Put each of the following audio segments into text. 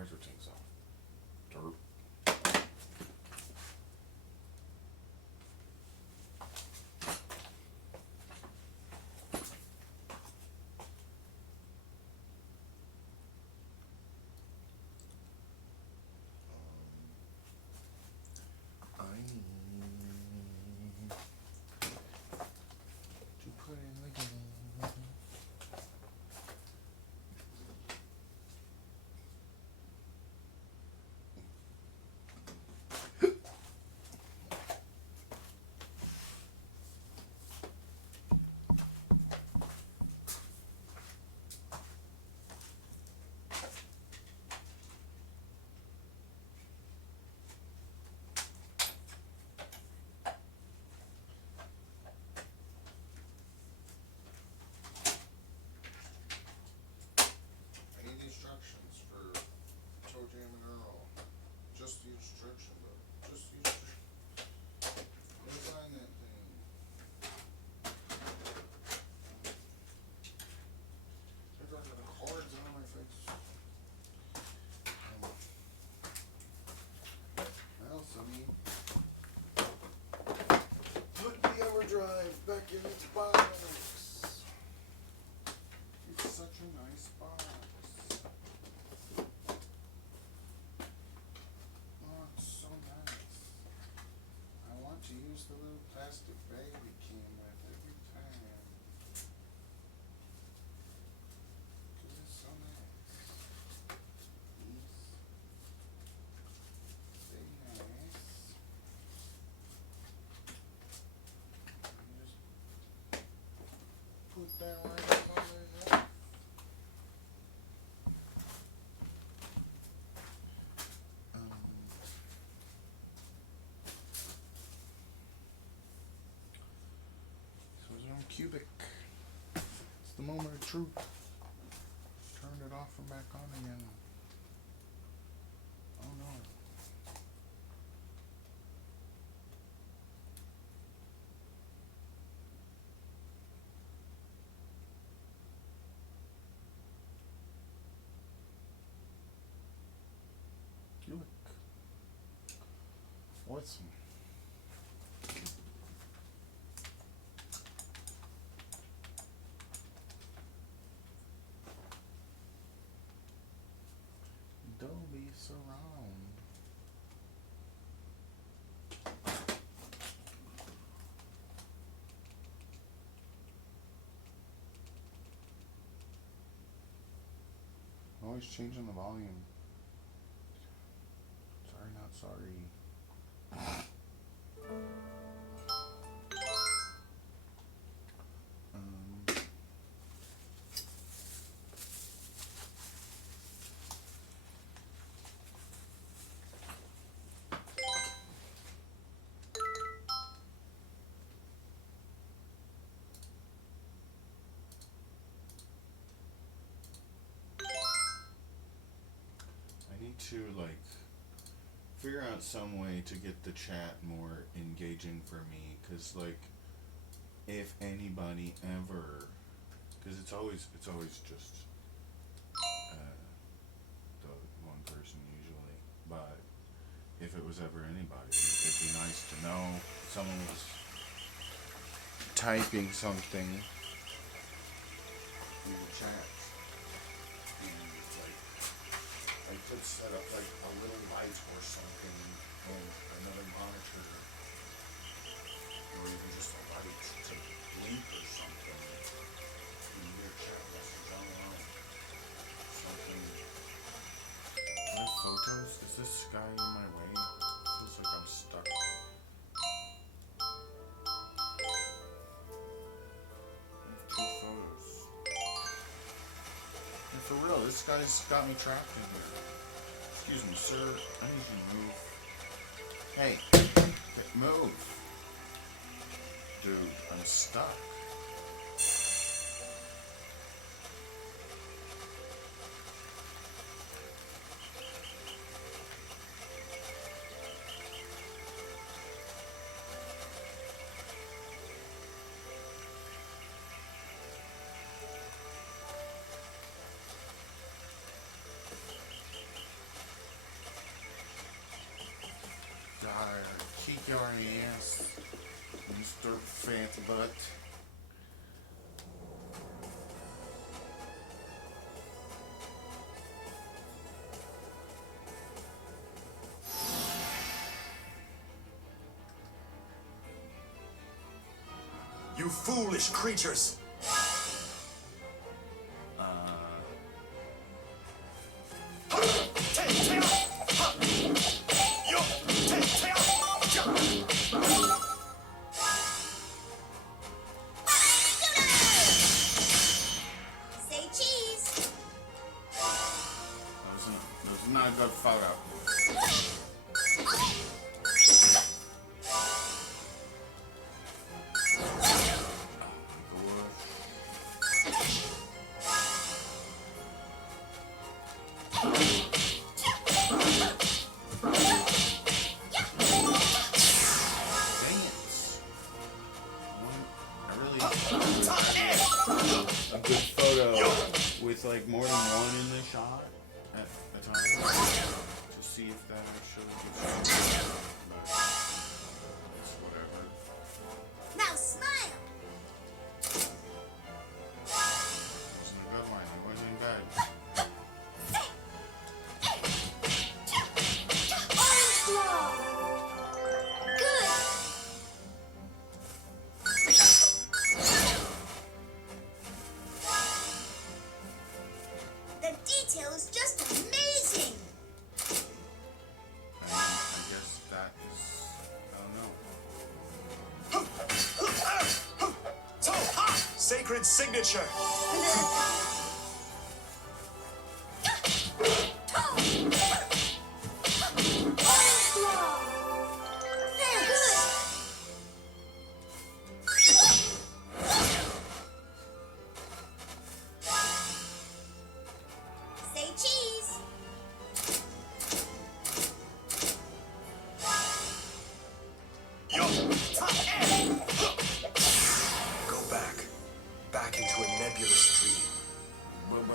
razor things off. Derp. I need to put in the game. I need instructions for Toe Jam and Earl. Just the instruction, bro. Just the instruction. Let me find that thing. Maybe I got the cards on my face. Well, Sonny, put the overdrive back in its box. It's such a nice box. Oh, it's so nice. I want to use the little plastic bag it came with every time. Cause it's so nice. It's very nice. You just put that right up on there. So it's on cubic. It's the moment of truth. Turned it off and back on again. Oh no. Cubic. Awesome. Dolby surround. Always changing the volume. Sorry, not sorry. I need to like figure out some way to get the chat more engaging for me, cause like if anybody ever, cause it's always just the one person usually, but if it was ever anybody, it'd be nice to know someone was typing something in the chat. And I could set up like a little light or something on another monitor, or even just a light to blink or something in your chat message. I don't know. Something. My photos? Is this guy in my way? Feels like I'm stuck. Two photos. And for real, this guy's got me trapped in here. Excuse me, sir. I need you to move. Hey, move. Dude, I'm stuck. your ass, Mr. Fat Butt. You foolish creatures! Say cheese! That was not a good photo. A good photo with like more than one in the shot at a time to see if that actually gets it's whatever. Now smile! Wasn't a good one. It wasn't good. Orange claw! Good! The detail is just amazing! I guess that is, I don't know. So hot! Sacred signature! Orange claw! Good! Say cheese! Yo! Go back. Back into a nebulous dream. I'm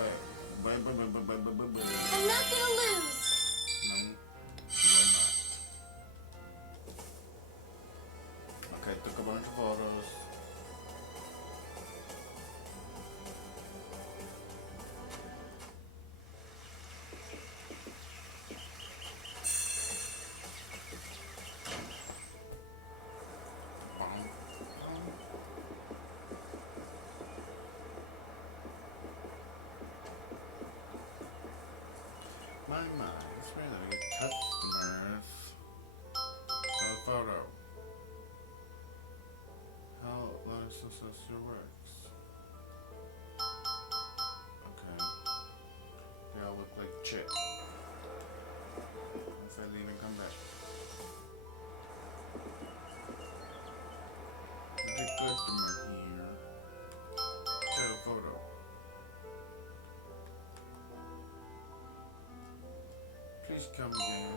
not gonna lose! No, you are not. Okay, took a bunch of photos. My, it's really customers. So photo. How long is this works? Okay. They all look like chip. If I leave and come back. There's a customer here. Show photo. Please come again.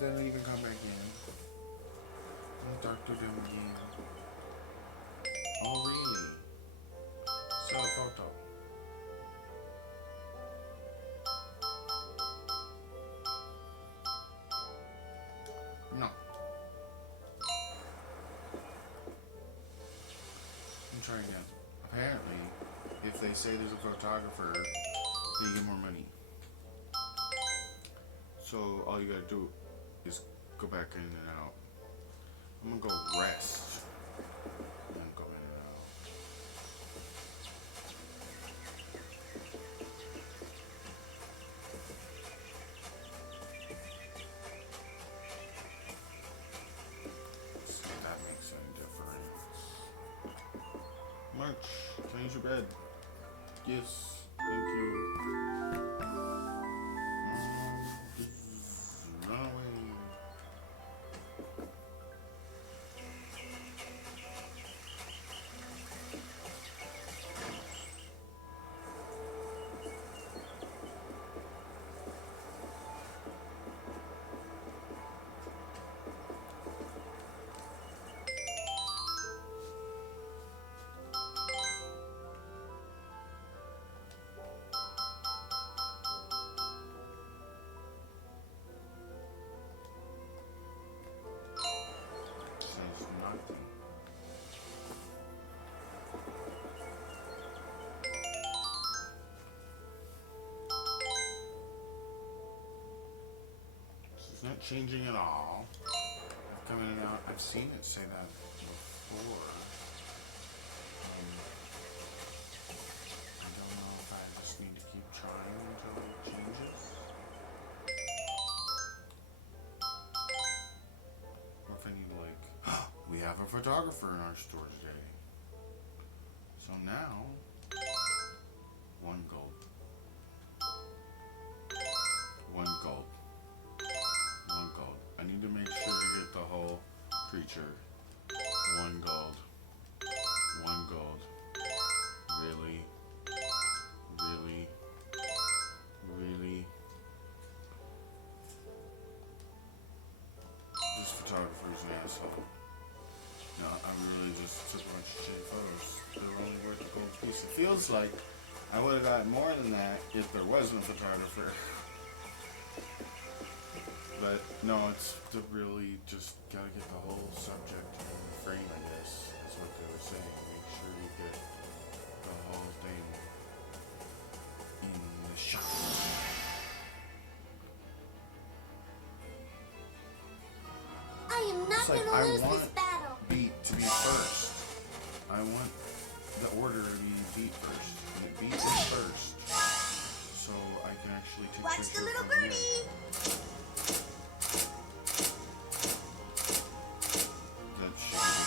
Then leave and come back in. And talk to them again. Oh really? So photo. No. I'm trying again. Apparently, if they say there's a photographer, they get more money. So all you gotta do is go back in and out. I'm gonna go rest. And then go in and out. See if that makes any difference. March, change your bed. Yes, thank you. Run away. not changing at all. I've come in and out. I've seen it say that before. I don't know if I just need to keep trying until it changes. Or if I need to like, we have a photographer in our store today. So now, 1 gold. 1 gold. 1 gold. I need to make sure to get the whole creature. 1 gold. 1 gold. Really? Really? Really? This photographer is an asshole. No, I really just took a bunch of shitty photos. They're only worth a gold piece. It feels like I would have gotten more than that if there wasn't a photographer. But no, it's to really just gotta get the whole subject in the frame, I guess, is what they were saying. Make sure you get the whole thing in the shot. I am not It's like, gonna I lose want this battle. Beat to be first. I want the order to be beat first. And beat is first. So I can actually take Watch the picture little from here. birdie. That should be good.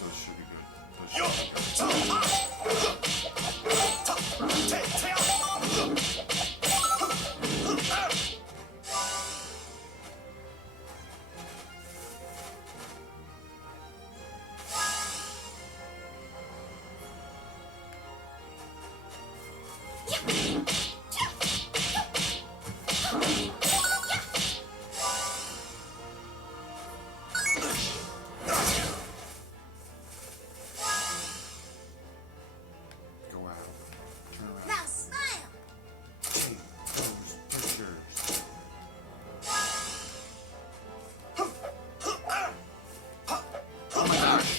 Those should be good. Those should be good. Go out. Turn around. Now smile. Take those pictures. Oh my gosh!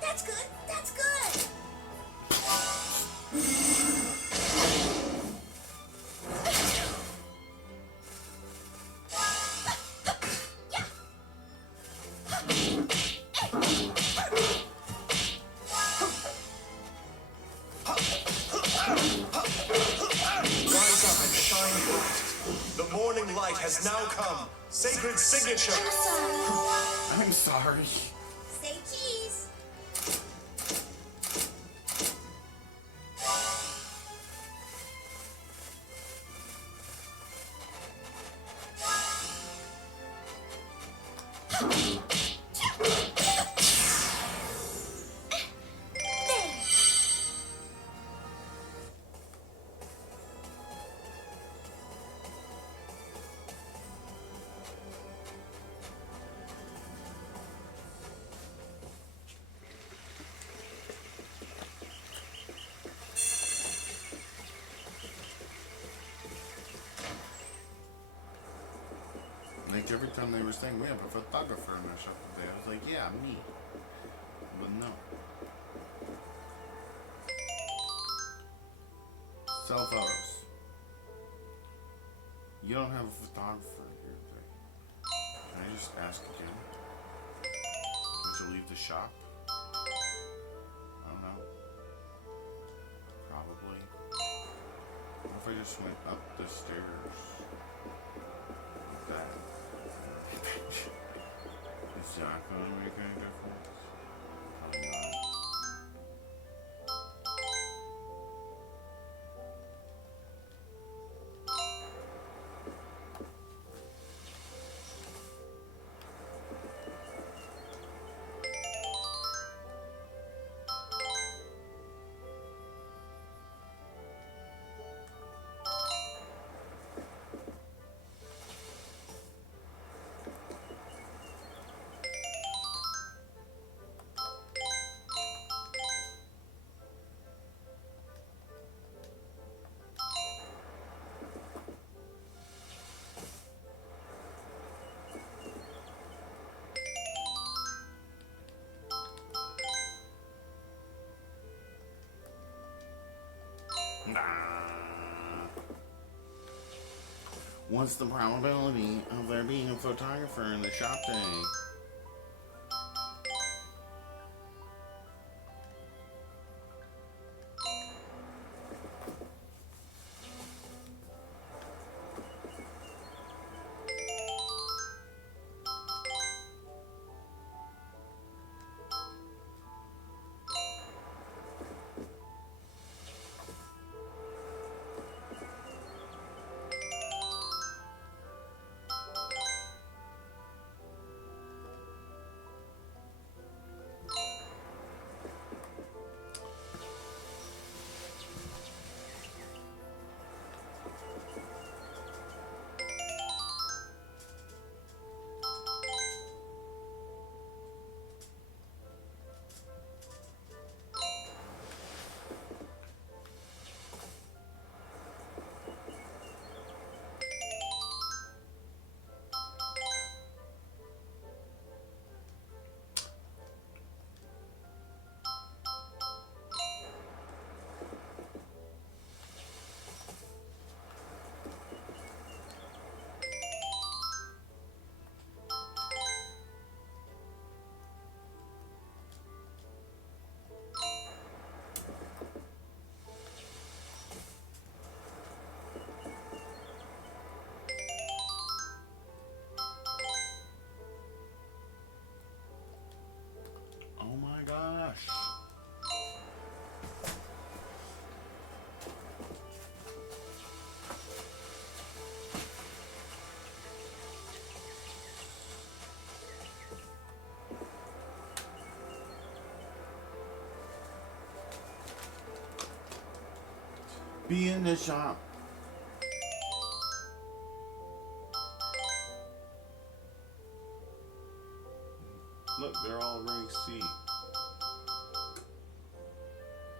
That's good. That's good. Rise up and shine bright. The morning light has now come. Sacred signature. I'm sorry. I'm sorry. Say cheese. There. Like every time they were saying we have a photographer in our shop today, I was like, yeah, me. But no. Sell photos. You don't have a photographer here today. Can I just ask again? Did you leave the shop? I don't know. Probably. What if I just went up the stairs? Like that. Is that gonna make any difference? Probably not. What's the probability of there being a photographer in the shop today? Oh my gosh. Be in the shop. Look, they're all rank C.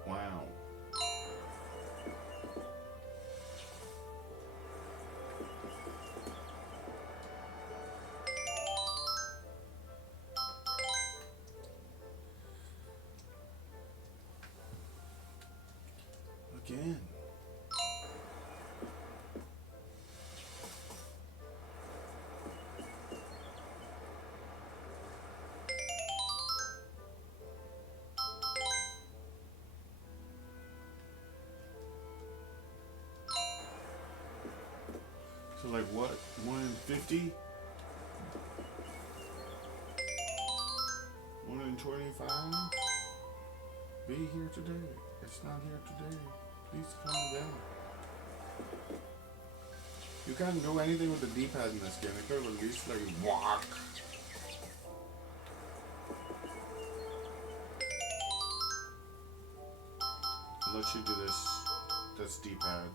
Wow. Again. So like what? 1 in 50? 1 in 25? Be here today. It's not here today. Please calm down. You can't do anything with the D-pad in this game. They could have at least like walk. Unless you do this. That's D-pad.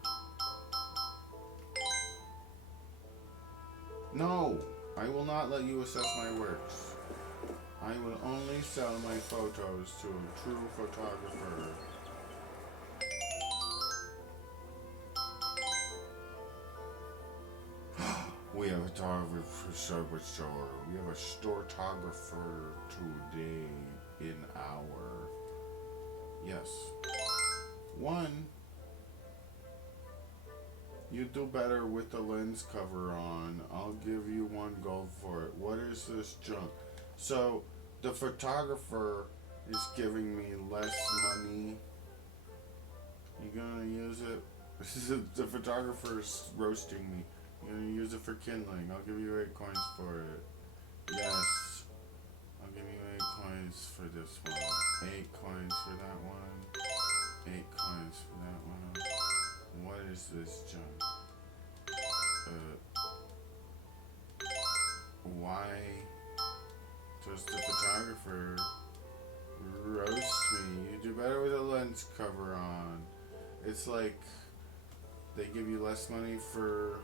No! I will not let you assess my works. I will only sell my photos to a true photographer. We have a photographer store. We have a stortographer today in our... Yes. 1. You do better with the lens cover on. I'll give you 1 gold for it. What is this junk? So, the photographer is giving me less money. You gonna use it? The photographer's roasting me. You're gonna use it for kindling. I'll give you 8 coins for it. Yes. I'll give you 8 coins for this one. 8 coins for that one. 8 coins for that one. What is this junk? Why does the photographer roast me? You do better with a lens cover on. It's like they give you less money for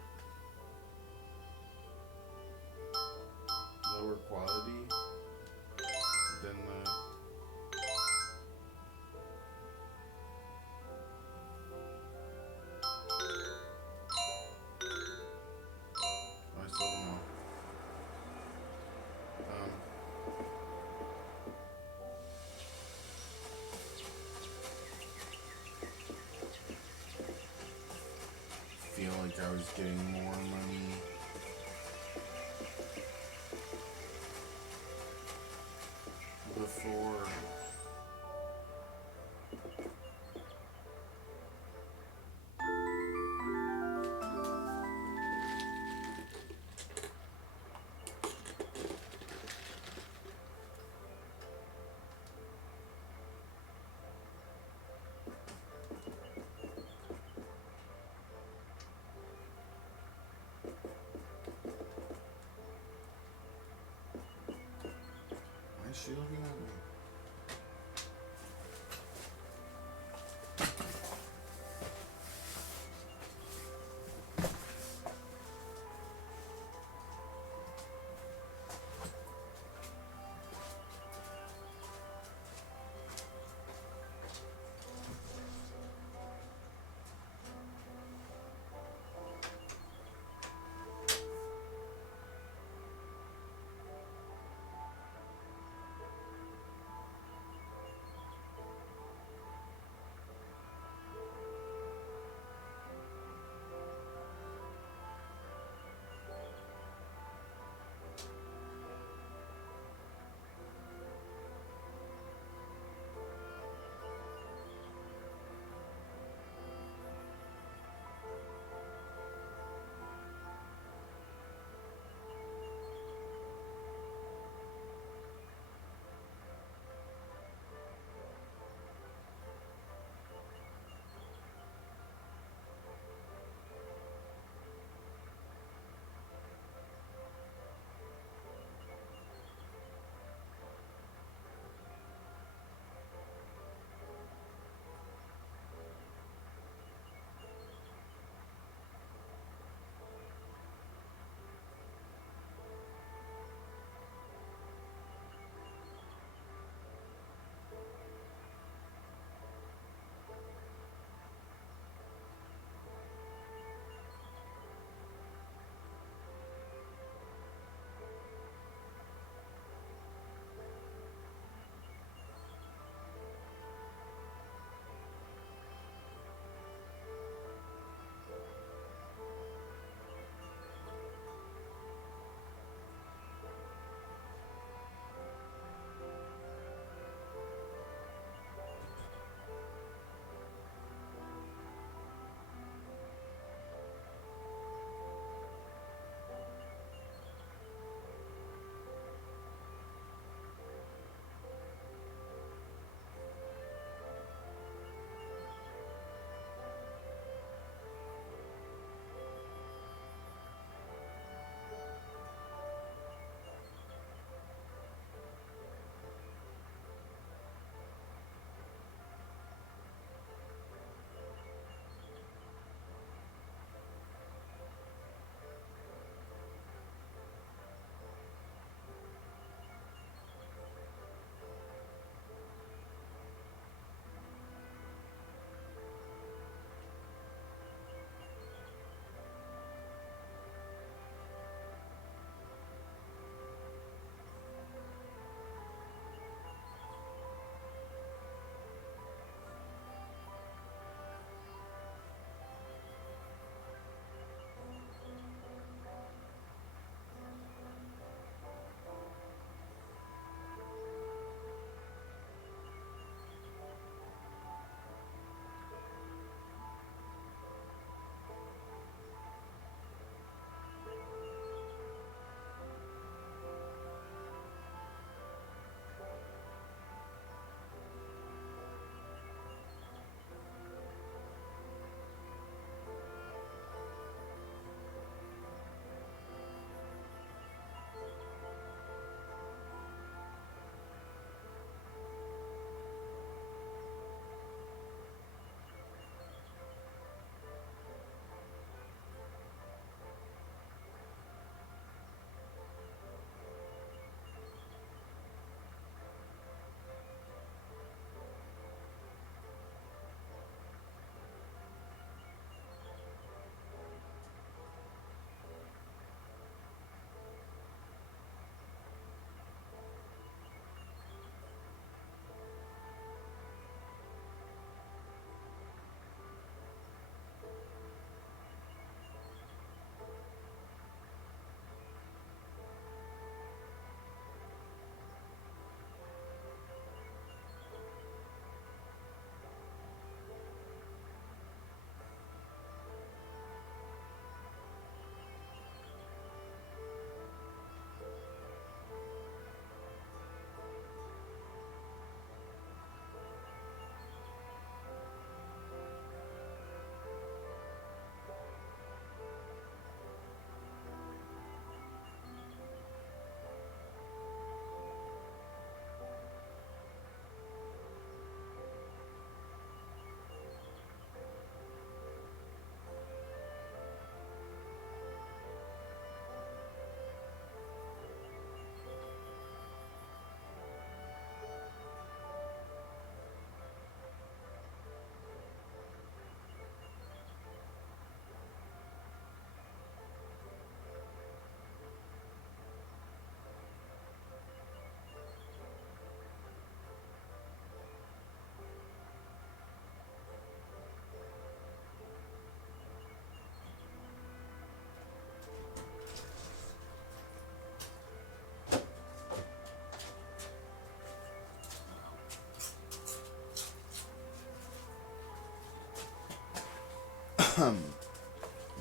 lower quality than the... Oh, I sold them all. Feel like I was getting more money. she looking at me?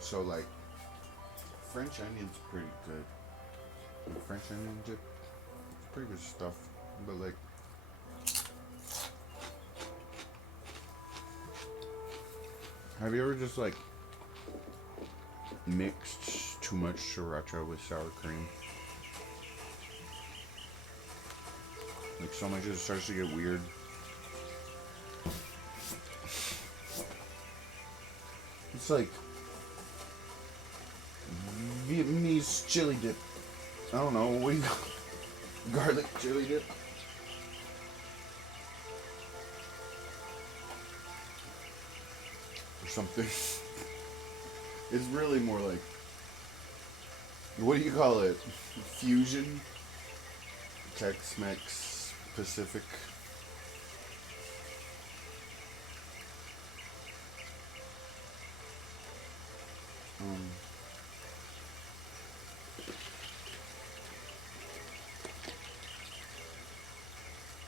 So like French onion's pretty good. French onion dip, it's pretty good stuff. But like, have you ever just like mixed too much sriracha with sour cream? Like so much it starts to get weird. It's like Vietnamese chili dip. I don't know, what do you call it? Garlic chili dip? Or something. It's really more like, what do you call it? Fusion? Tex-Mex Pacific.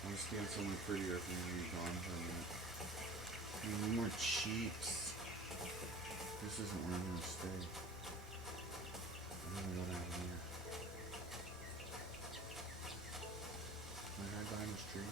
I'm gonna stand somewhere prettier if you're gonna be gone for a minute. I need more cheeks. This isn't where I'm gonna stay. I'm gonna go down here. Can I hide behind this tree?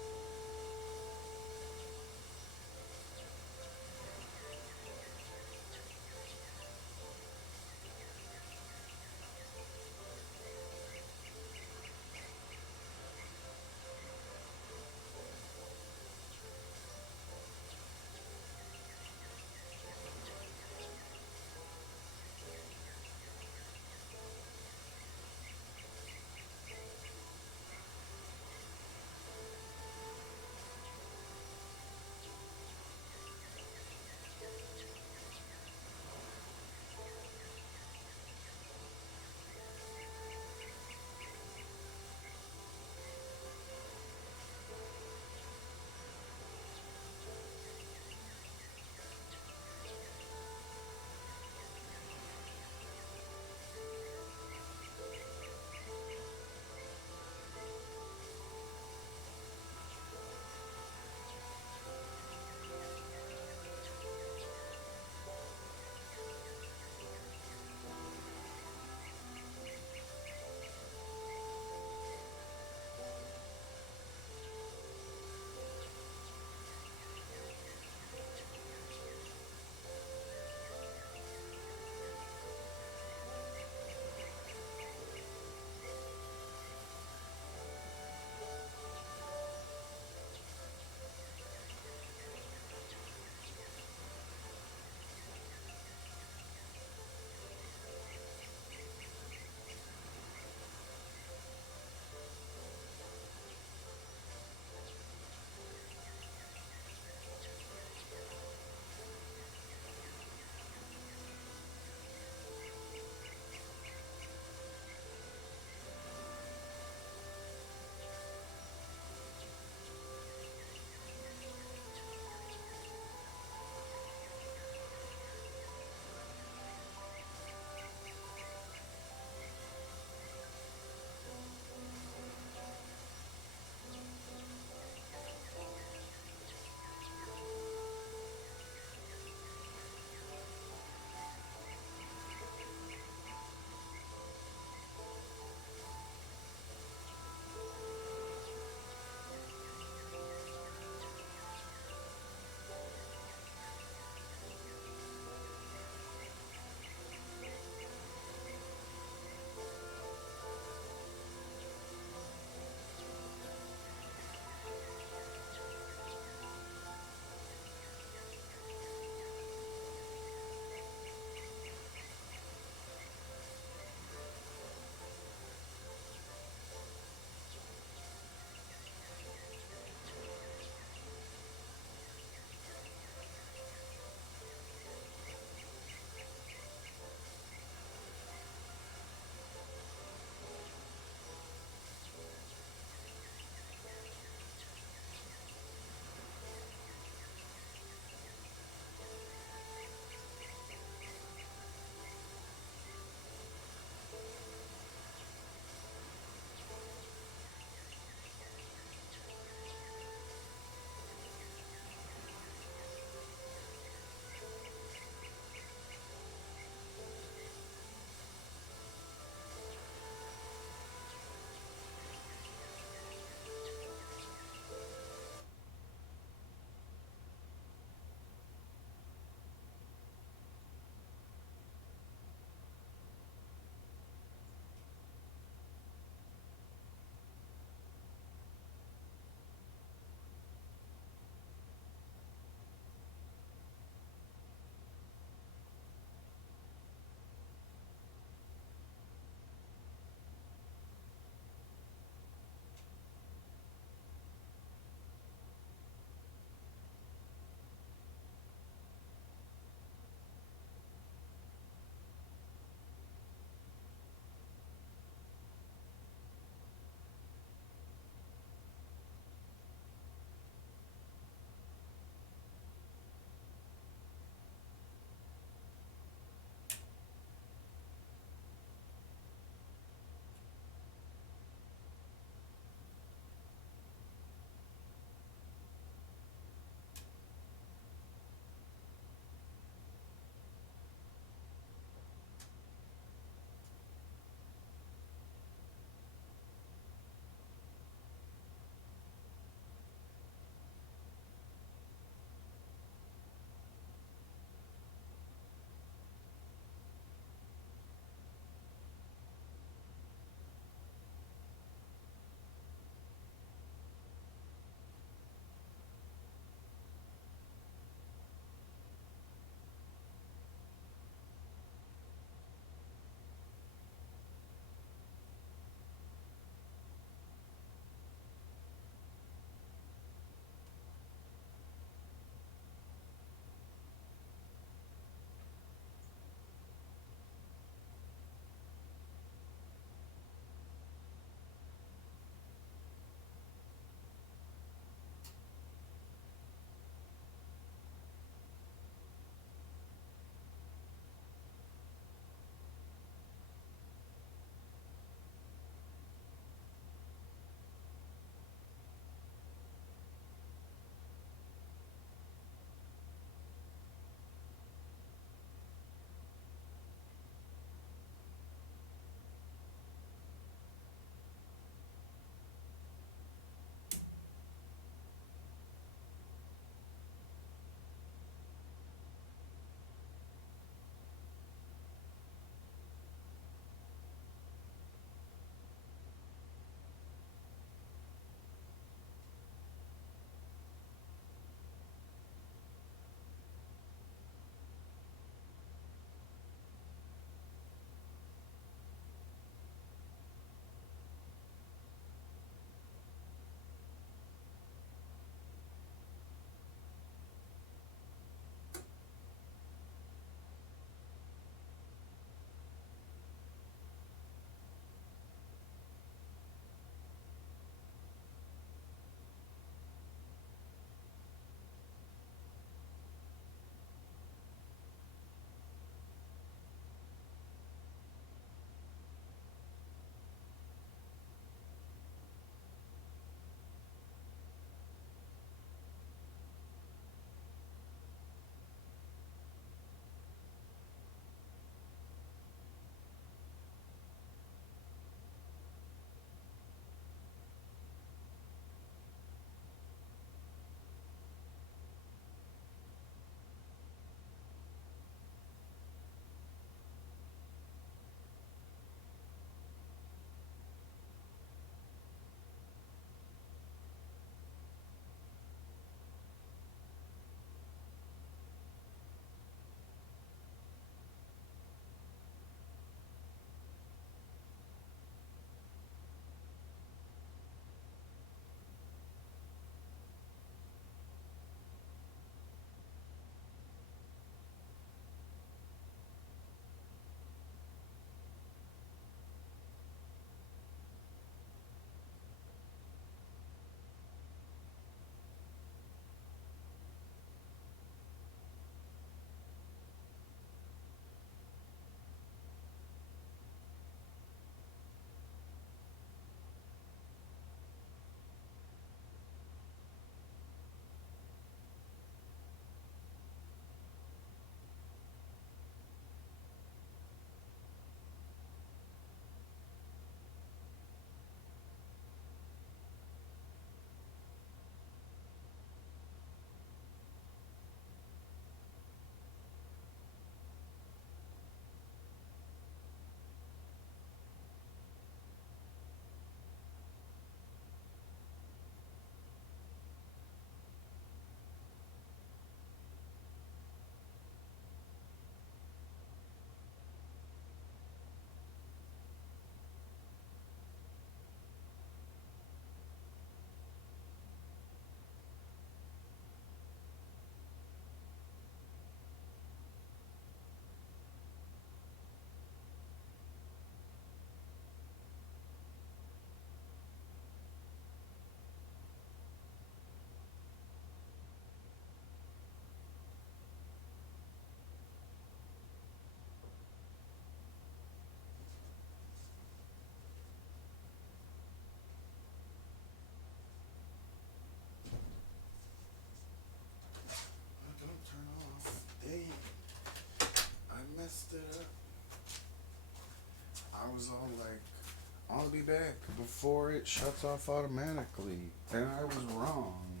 deck before it shuts off automatically. And I was wrong.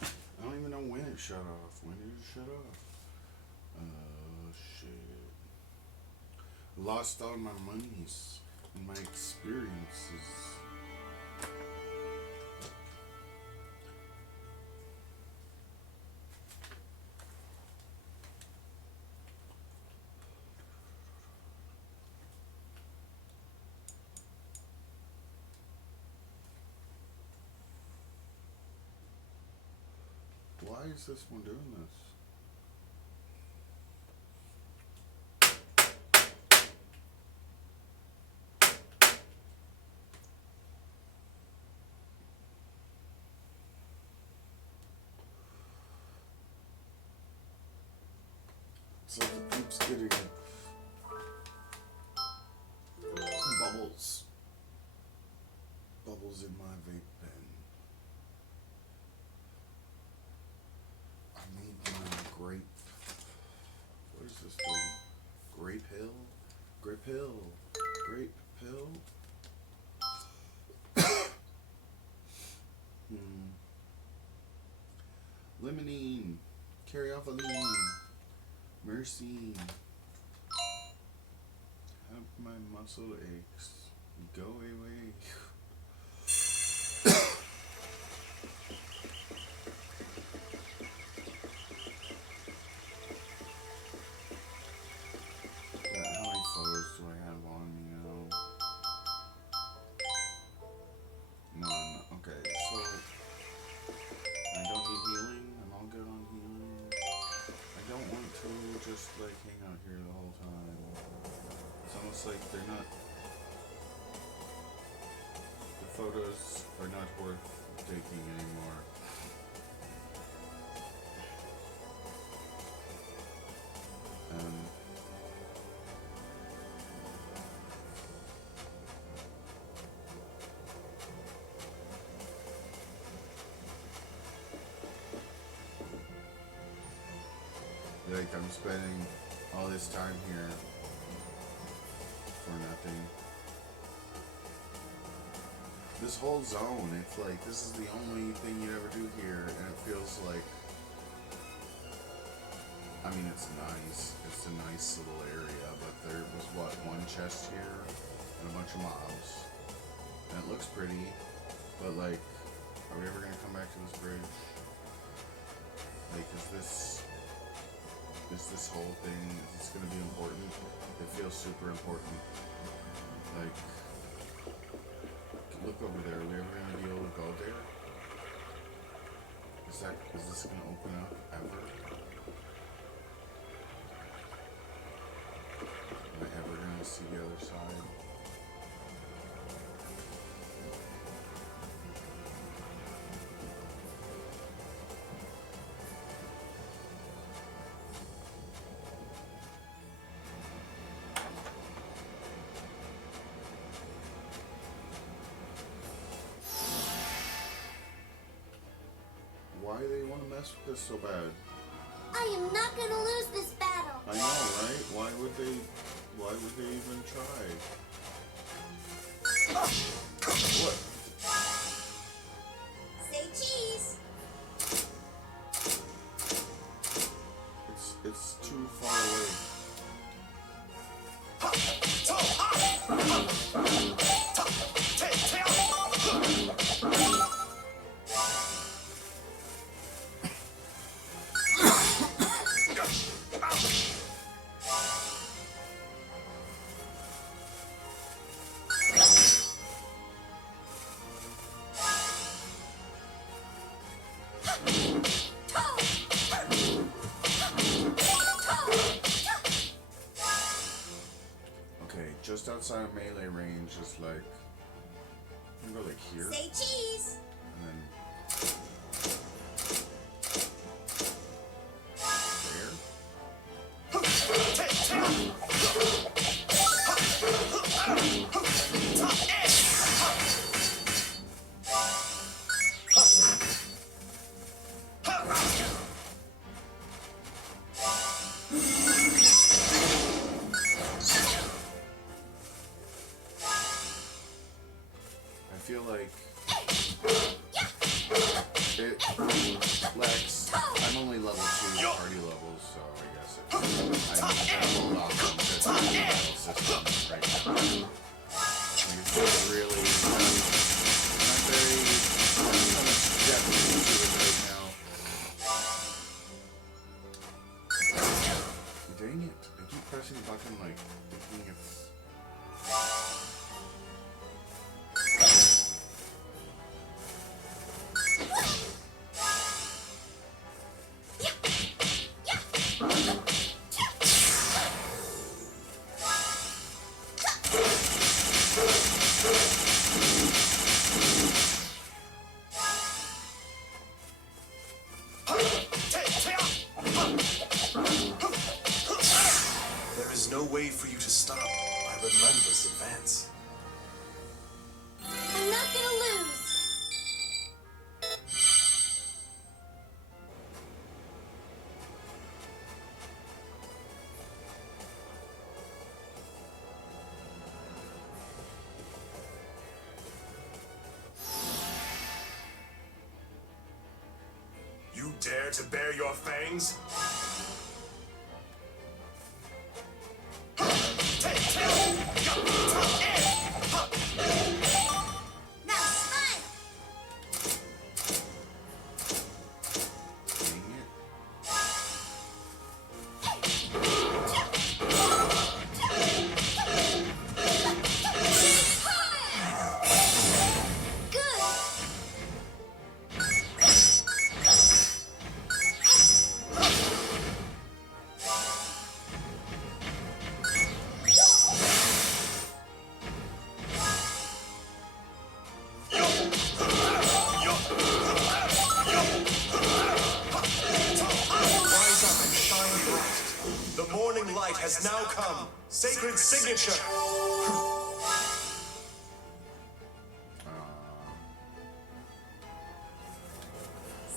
I don't even know when it shut off. When did it shut off? Shit. Lost all my monies and my experiences. Why is this one doing this? So it keeps getting bubbles. Bubbles in my vape pen. I need my grape. What is this thing? Grape Hill? Grape Hill. Grape Hill? Limonene. Carry off a lean. Mercy. Have my muscle aches go away. How many photos do I have on me now? None. Okay, so I don't need healing. I'm all good on healing. I don't want to just like hang out here the whole time. It's almost like they're not. The photos are not worth taking anymore. Like I'm spending all this time here for nothing. This whole zone, it's like this is the only thing you ever do here, and it feels like, I mean, it's nice. It's a nice little area, but there was what, one chest here and a bunch of mobs, and it looks pretty, but like, are we ever gonna come back to this bridge? Like, is this whole thing, is this going to be important? It feels super important. Like, look over there. Are we ever going to be able to go there? Is this going to open up ever? Am I ever going to see the other side? Why do they want to mess with this so bad? I am not gonna lose this battle. I know, right? Why would they even try? What? Say cheese. It's too far away. Just outside of melee range is like, you can go like here, Say cheese. and then feel like it lacks. I'm only level 2 party levels, so I guess I need to hold off on the battle system right now. It's really not very much depth into it right now. Dang it! I keep pressing the button like thinking it's. There is no way for you to stop my relentless advance. I'm not gonna lose. You dare to bare your fangs? Now smile. Dang it! Good. Rise up and shine bright. The morning light has now come. Sacred signature.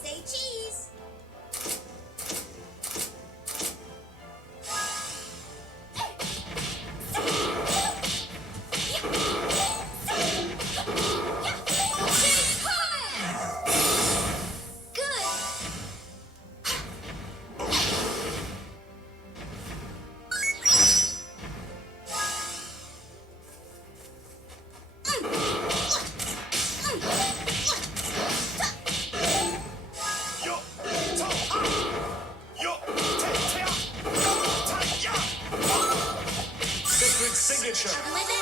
Say cheese. Good. Yo, to, yo, te, ya. Sacred signature. Out of my bag.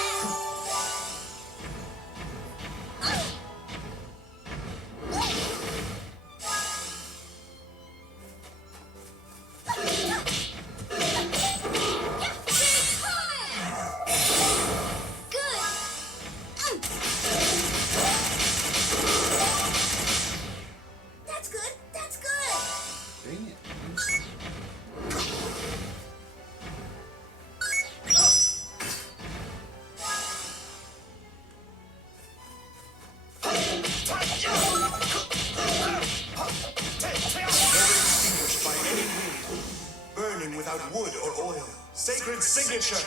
Good. That's good. That's good. Dang it! Never extinguished by any wind. Burning without wood or oil. Sacred signature.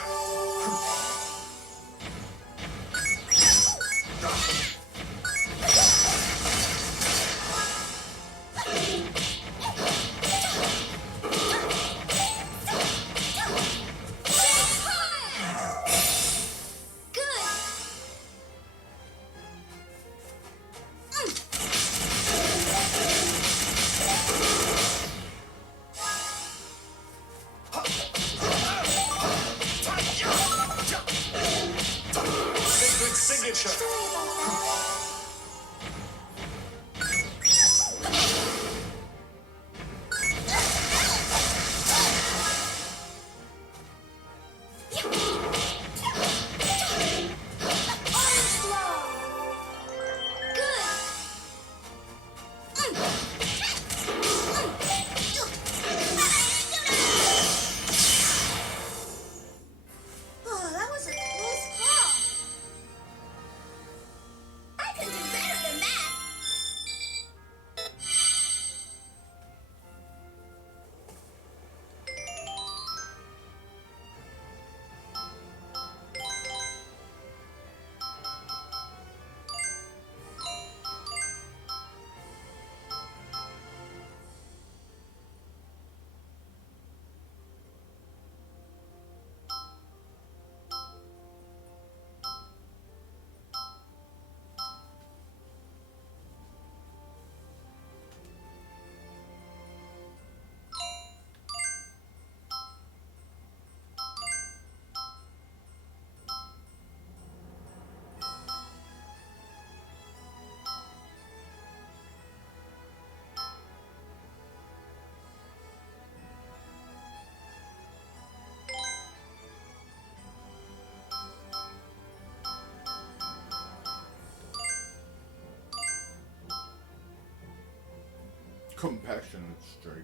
Sacred signature. Sorry about that. Orange glow. Good. Oh, that was a close call. I compassionate strike.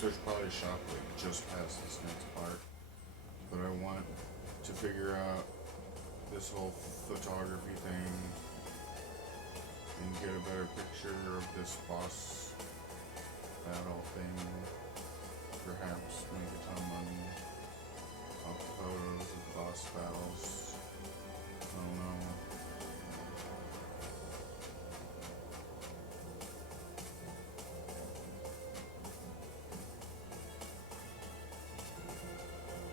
There's probably a shop like just past this next part, but I want to figure out this whole photography thing and get a better picture of this boss battle thing. Perhaps make a ton of money off the photos of boss battles. I don't know.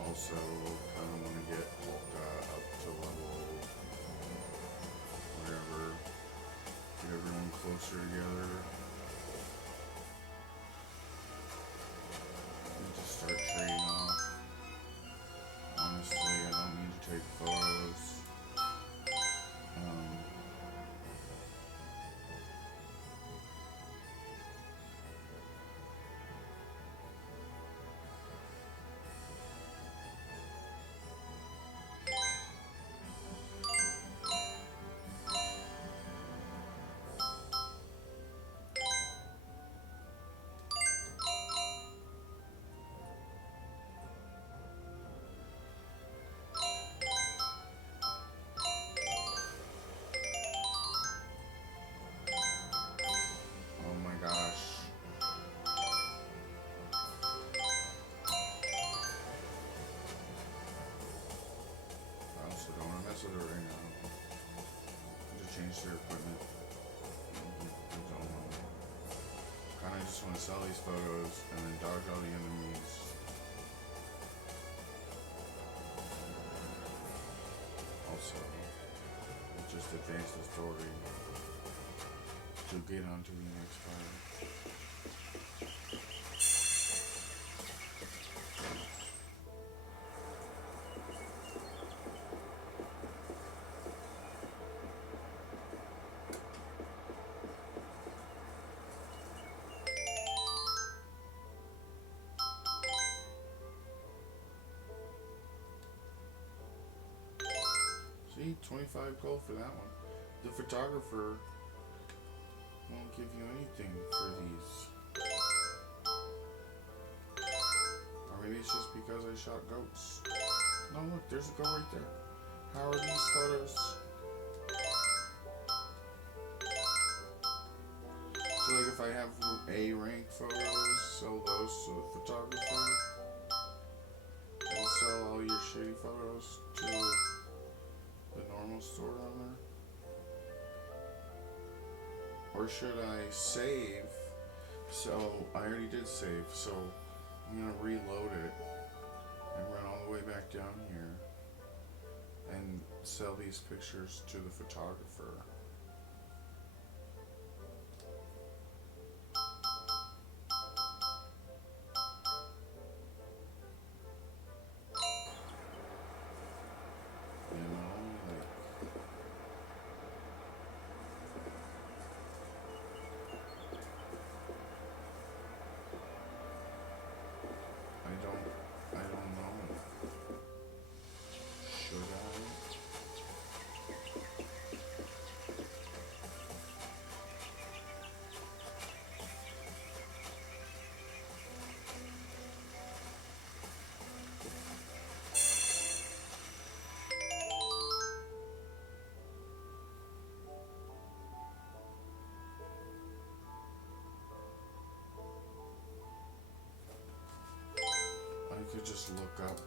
Also, kind of want to get Polka up to level whatever, get everyone closer together, and just start trading off. Honestly, I don't need to take photos. Oh my gosh. I also don't want to mess with it right now. Just change their equipment. I don't know. Kind of just want to sell these photos and then dodge all the enemies. Also, just advance the story to get onto the next part. See, 25 gold for that one. The photographer won't give you anything for these. Or maybe it's just because I shot goats. No, look, there's a goat right there. How are these photos? So like if I have A rank photos, sell those to the photographer. And sell all your shitty photos to the normal store on there? Or should I save? So I already did save, so I'm gonna reload it and run all the way back down here and sell these pictures to the photographer. You know, like, I don't know. Should I? I could just look up.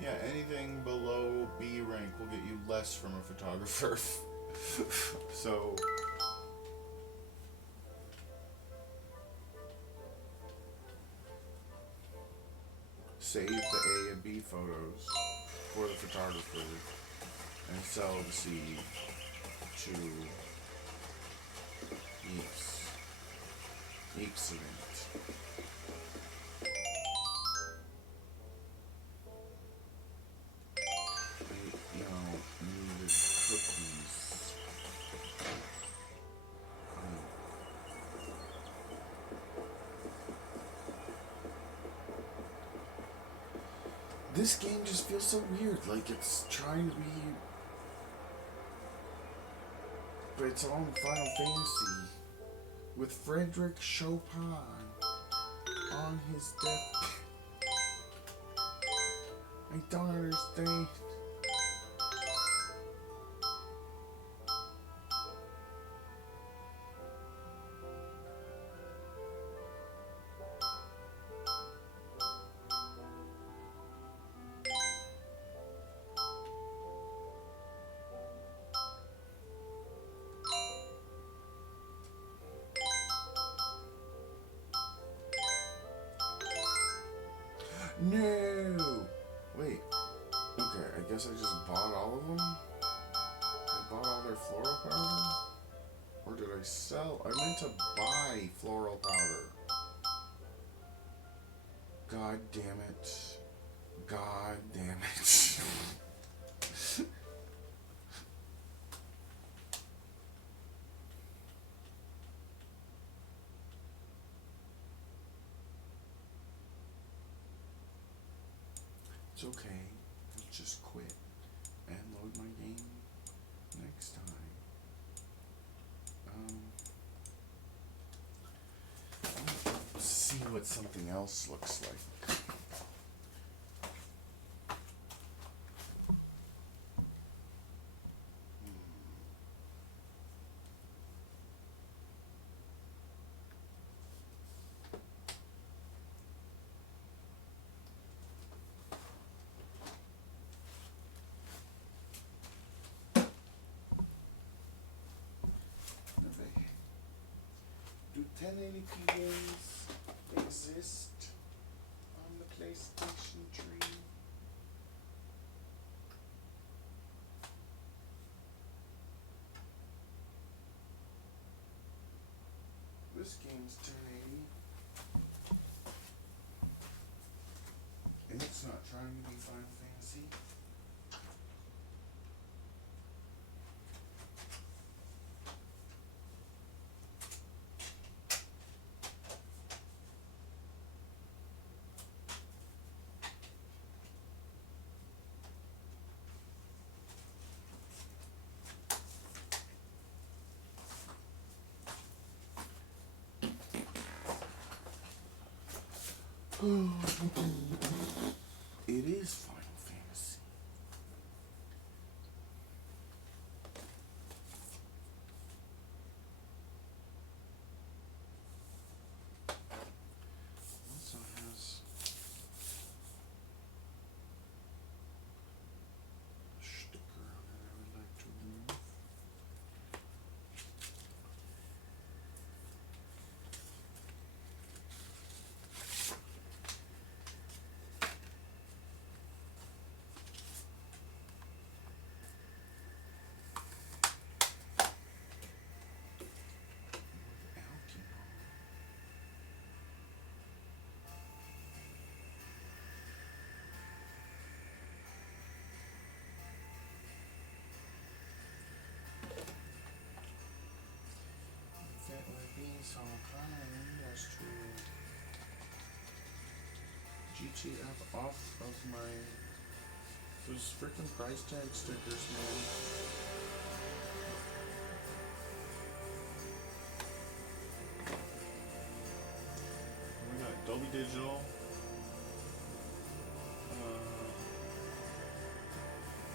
Yeah, anything below B rank will get you less from a photographer. So save the A and B photos for the photographer and sell the C to Excellent. Needed cookies. This game just feels so weird, like it's trying to be, but it's all in Final Fantasy, with Frederick Chopin on his death. I don't understand. No! Wait. Okay, I guess I just bought all of them? I bought all their floral powder? Or did I sell? I meant to buy floral powder. God damn it. God damn it. It's okay. I'll just quit and load my game next time. Let's see what something else looks like. Do 1080p games exist on the PlayStation tree? This game's 1080. And it's not trying to be Final Fantasy. It is Final Fantasy. Also has a sticker on it I would like Peachy F off of my those freaking price tag stickers, man. We got Dolby Digital,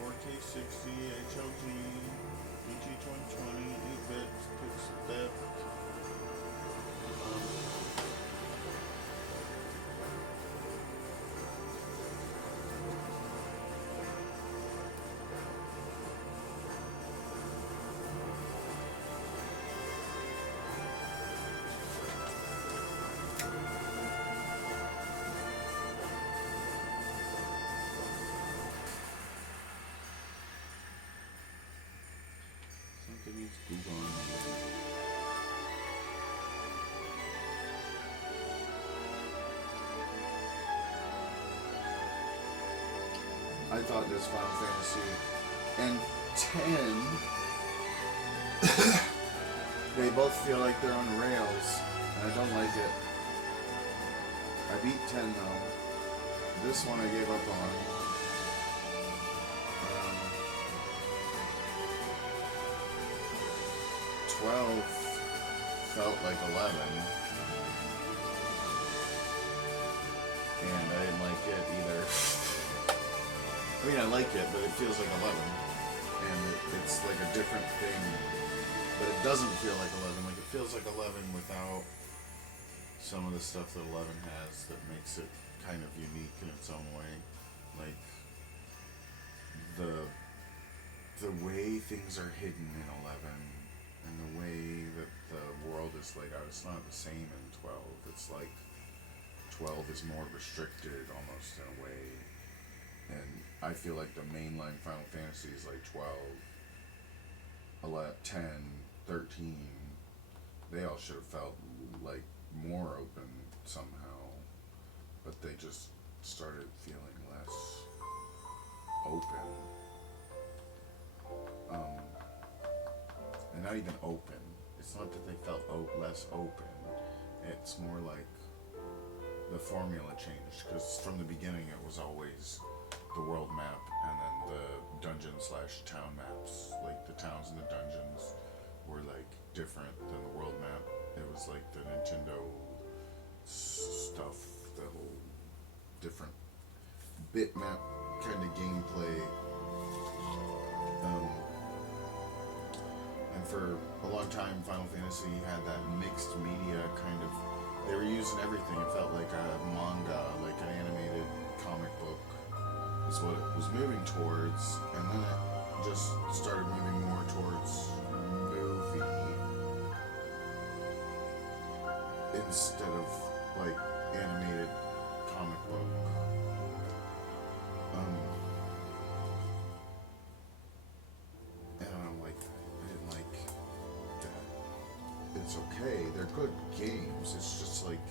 4K 60, HLG, BG 2020, 8-bit pixel depth. Something needs Google on it. I thought this Final Fantasy and 10 they both feel like they're on rails, and I don't like it. I beat 10 though. This one I gave up on. 12 felt like 11, and I didn't like it either. I mean, I like it, but it feels like 11, and it's like a different thing, but it doesn't feel like 11. Like, it feels like 11 without some of the stuff that 11 has that makes it kind of unique in its own way. Like, the way things are hidden in 11, and the way that the world is laid out, it's not the same in 12. It's like 12 is more restricted almost in a way. And I feel like the mainline Final Fantasy is like 12, 11, 10, 13. They all should have felt like more open somehow, but they just started feeling less open. And not even open. It's not that they felt less open. It's more like the formula changed, because from the beginning it was always the world map and then the dungeon/town maps. Like, the towns and the dungeons were like different than the world map. It was like the Nintendo stuff, the whole different bitmap kind of gameplay. And for a long time, Final Fantasy had that mixed media kind of. They were using everything. It felt like a manga, like an animated comic book, is what it was moving towards. And then it just started moving more towards movie instead of like animated comic book. And I don't like that. I didn't like that. It's okay. They're good games. It's just like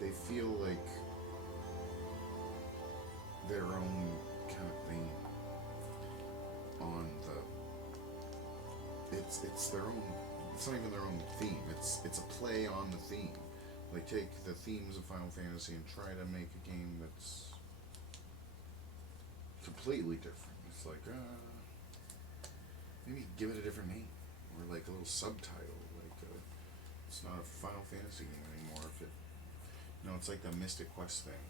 they feel like their own kind of thing on the. It's their own. It's not even their own theme. It's a play on the theme. Like, take the themes of Final Fantasy and try to make a game that's completely different. It's like, maybe give it a different name, or like a little subtitle. Like, it's not a Final Fantasy game anymore. If it, it's like the Mystic Quest thing.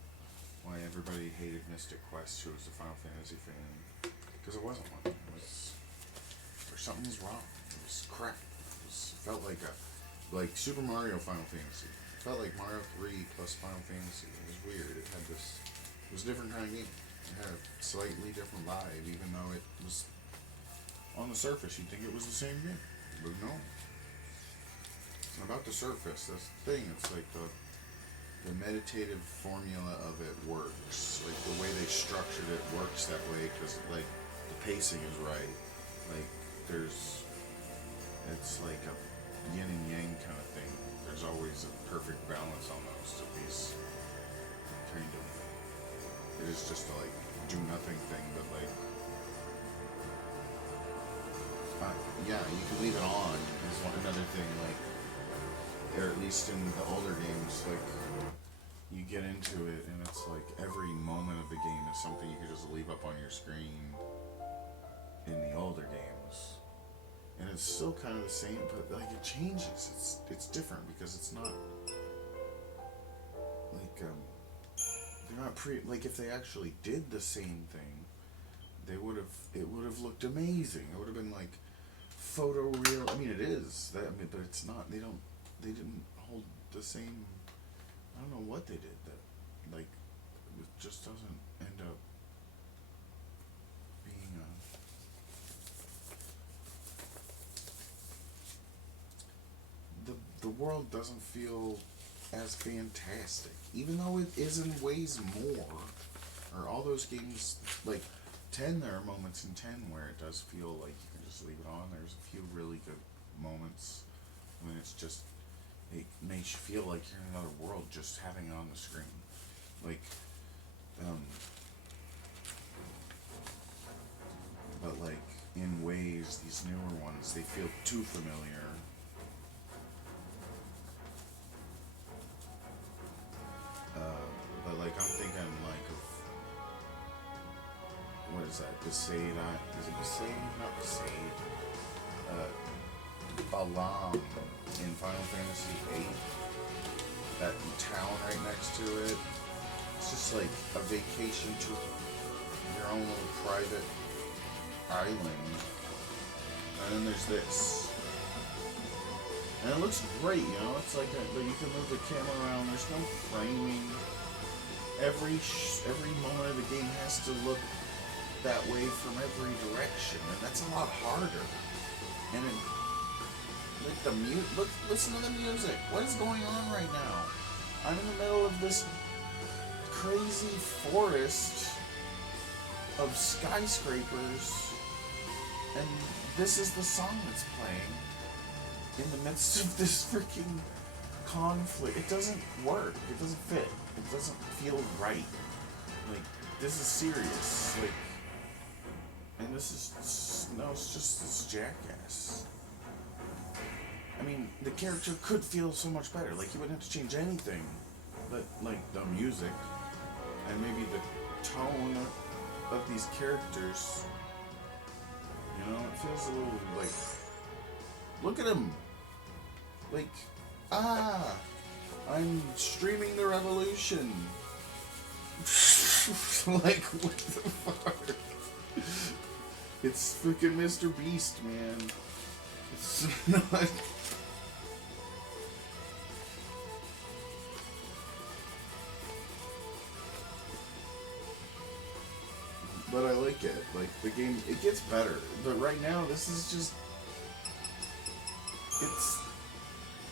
Why everybody hated Mystic Quest, who was a Final Fantasy fan, because it wasn't one. It was, or something was wrong. It was crap. It felt like Super Mario Final Fantasy. It felt like Mario 3 plus Final Fantasy. It was weird. It had this. It was a different kind of game. It had a slightly different vibe, even though it was on the surface you'd think it was the same game, but no. About the surface, that's the thing. It's like the meditative formula of it works. Like, the way they structured it works that way because, like, the pacing is right. Like, it's like a yin and yang kind of thing. There's always a perfect balance almost of these kind of. It is just a, like, do nothing thing, but like. Yeah, you can leave it on is another thing. Like, or at least in the older games, like, you you get into it, and it's like every moment of the game is something you could just leave up on your screen in the older games. And it's still kind of the same, but like it changes. It's different because it's not like they're not like if they actually did the same thing, it would have looked amazing. It would have been like photoreal. I mean, it is that. I mean, but it's not. They didn't hold the same. I don't know what they did that, like, it just doesn't end up being the world doesn't feel as fantastic, even though it is in ways more. Or all those games, like 10, there are moments in 10 where it does feel like you can just leave it on. There's a few really good moments when it's just, it makes you feel like you're in another world just having it on the screen. Like, but like, in ways, these newer ones, they feel too familiar. But like, I'm thinking like of, what is that, Besaid? Is it Besaid? Not Besaid. Balam in Final Fantasy VIII. That town right next to it. It's just like a vacation to your own little private island. And then there's this. And it looks great, you know? It's like but you can move the camera around. There's no framing. Every moment of the game has to look that way from every direction, and that's a lot harder. And it, like the listen to the music. What is going on right now? I'm in the middle of this crazy forest of skyscrapers, and this is the song that's playing in the midst of this freaking conflict. It doesn't work. It doesn't fit. It doesn't feel right. Like, this is serious. Like, and this is, no, it's just this jackass. I mean, the character could feel so much better. Like, you wouldn't have to change anything but, like, the music and maybe the tone of these characters. You know, it feels a little, like, look at him. Like, I'm streaming the revolution. Like, what the fuck? It's freaking Mr. Beast, man. It's not. But I like it. Like, the game, it gets better. But right now, this is just.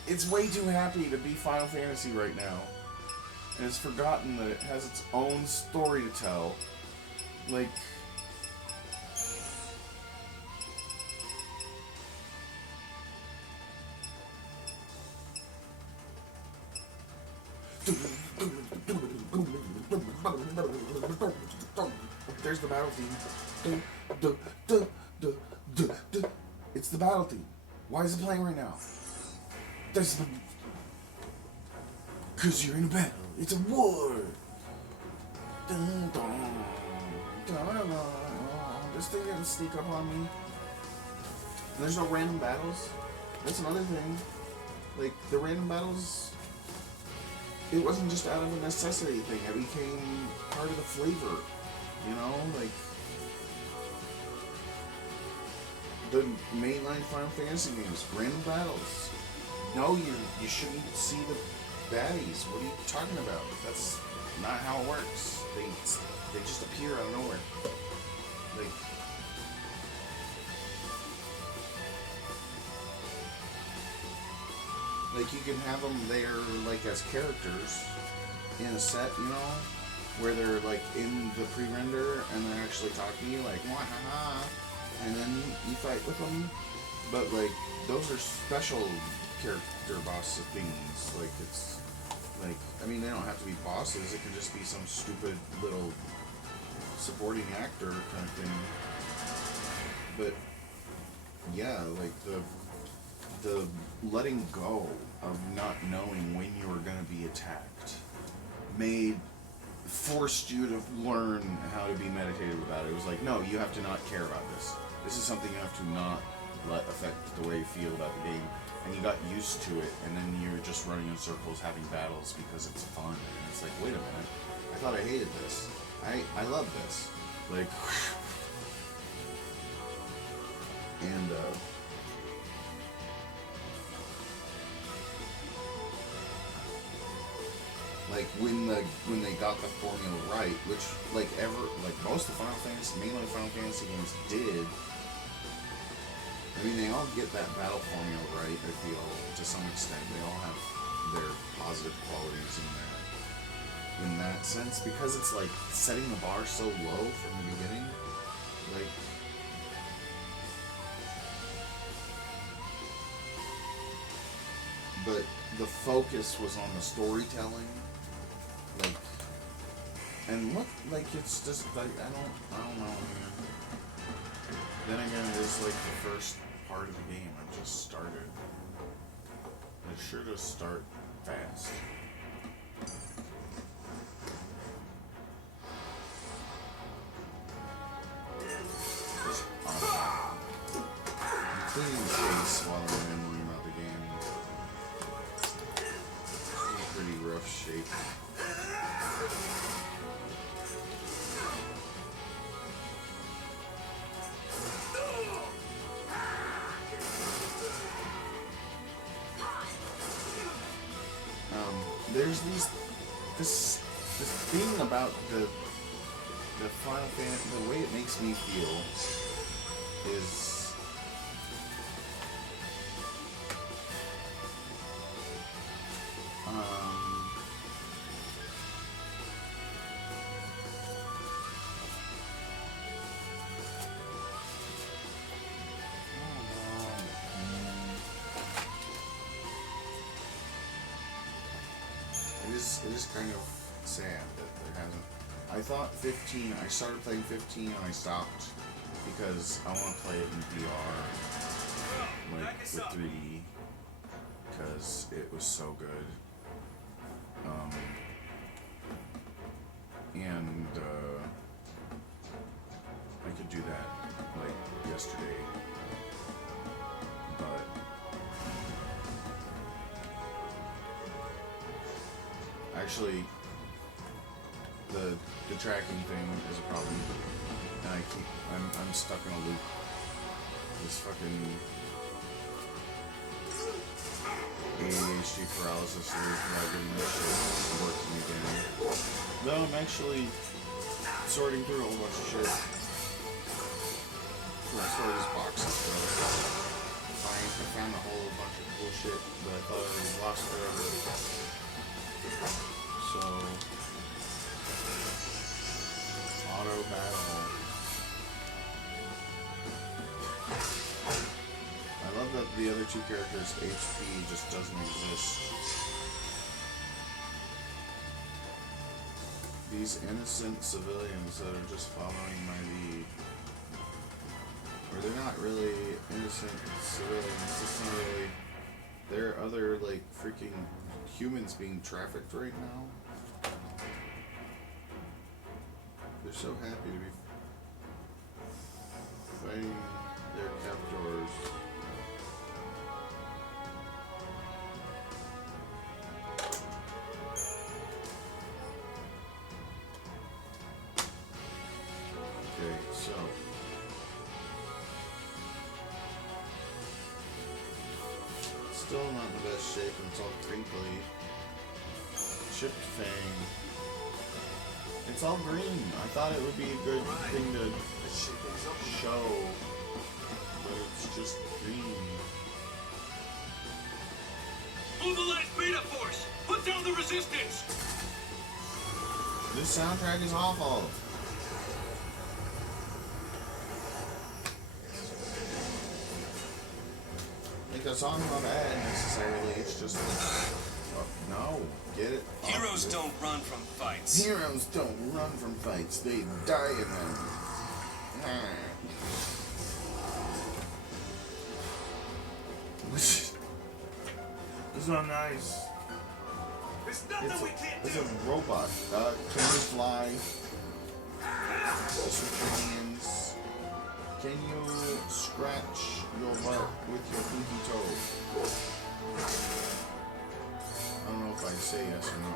It's way too happy to be Final Fantasy right now. And it's forgotten that it has its own story to tell. Like, there's the battle theme. It's the battle theme. Why is it playing right now? Because you're in a battle. It's a war. This thing didn't sneak up on me. There's no random battles. That's another thing. Like, the random battles, it wasn't just out of a necessity thing. It became part of the flavor. You know, like, the mainline Final Fantasy games, random battles. No, you shouldn't see the baddies. What are you talking about? That's not how it works. They just appear out of nowhere. Like you can have them there, like, as characters in a set, you know, where they're like in the pre-render and they're actually talking to you, like, wah ha ha, and then you fight with them. But like, those are special character boss things. Like, it's like, I mean, they don't have to be bosses. It can just be some stupid little supporting actor kind of thing. But yeah, like the letting go of not knowing when you were going to be attacked forced you to learn how to be meditative about it. It was like, no, you have to not care about this. This is something you have to not let affect the way you feel about the game. And you got used to it, and then you're just running in circles having battles because it's fun. And it's like, wait a minute, I thought I hated this. I love this. Like, and like when they got the formula right, which like most of the Final Fantasy, mainly Final Fantasy games did. I mean, they all get that battle formula right, I feel, to some extent. They all have their positive qualities in that sense, because it's like setting the bar so low from the beginning. Like, but the focus was on the storytelling. Like, and look, like, it's just like, I don't know, man. Then again, it is like the first part of the game. I just started. It sure does start fast. Just completely chase while I'm rambling about the game. It's a pretty rough shape. There's this thing about the Final Fantasy, the way it makes me feel is it is kind of sad that there hasn't. I thought 15. I started playing 15 and I stopped because I want to play it in VR, like with 3D, because it was so good. And I could do that like yesterday, but. Actually, the tracking thing is a problem, and I'm stuck in a loop. This fucking ADHD paralysis loop without getting this shit working again. Though I'm actually sorting through a whole bunch of shit. That's where these boxes go. I found a whole bunch of cool shit that I thought I was lost forever. So, auto battle. I love that the other two characters' HP just doesn't exist. These innocent civilians that are just following my lead. Or they're not really innocent civilians, it's not really. There are other, like, freaking humans being trafficked right now. They're so happy to be fighting their captors. Okay, so still not in the best shape, and it's all crinkly. Chipped Fang. It's all green. I thought it would be a good thing to show, but it's just green. Mobilize Beta Force! Put down the resistance! This soundtrack is awful. Like, the song's not bad necessarily, it's just no, get it? Heroes don't run from fights. Heroes don't run from fights, they die in them. It's not nice. There's nothing we can't It's do. a robot. Can you fly? Just with your hands. Can you scratch your butt with your pinky toe? I don't know if I'd say yes or no.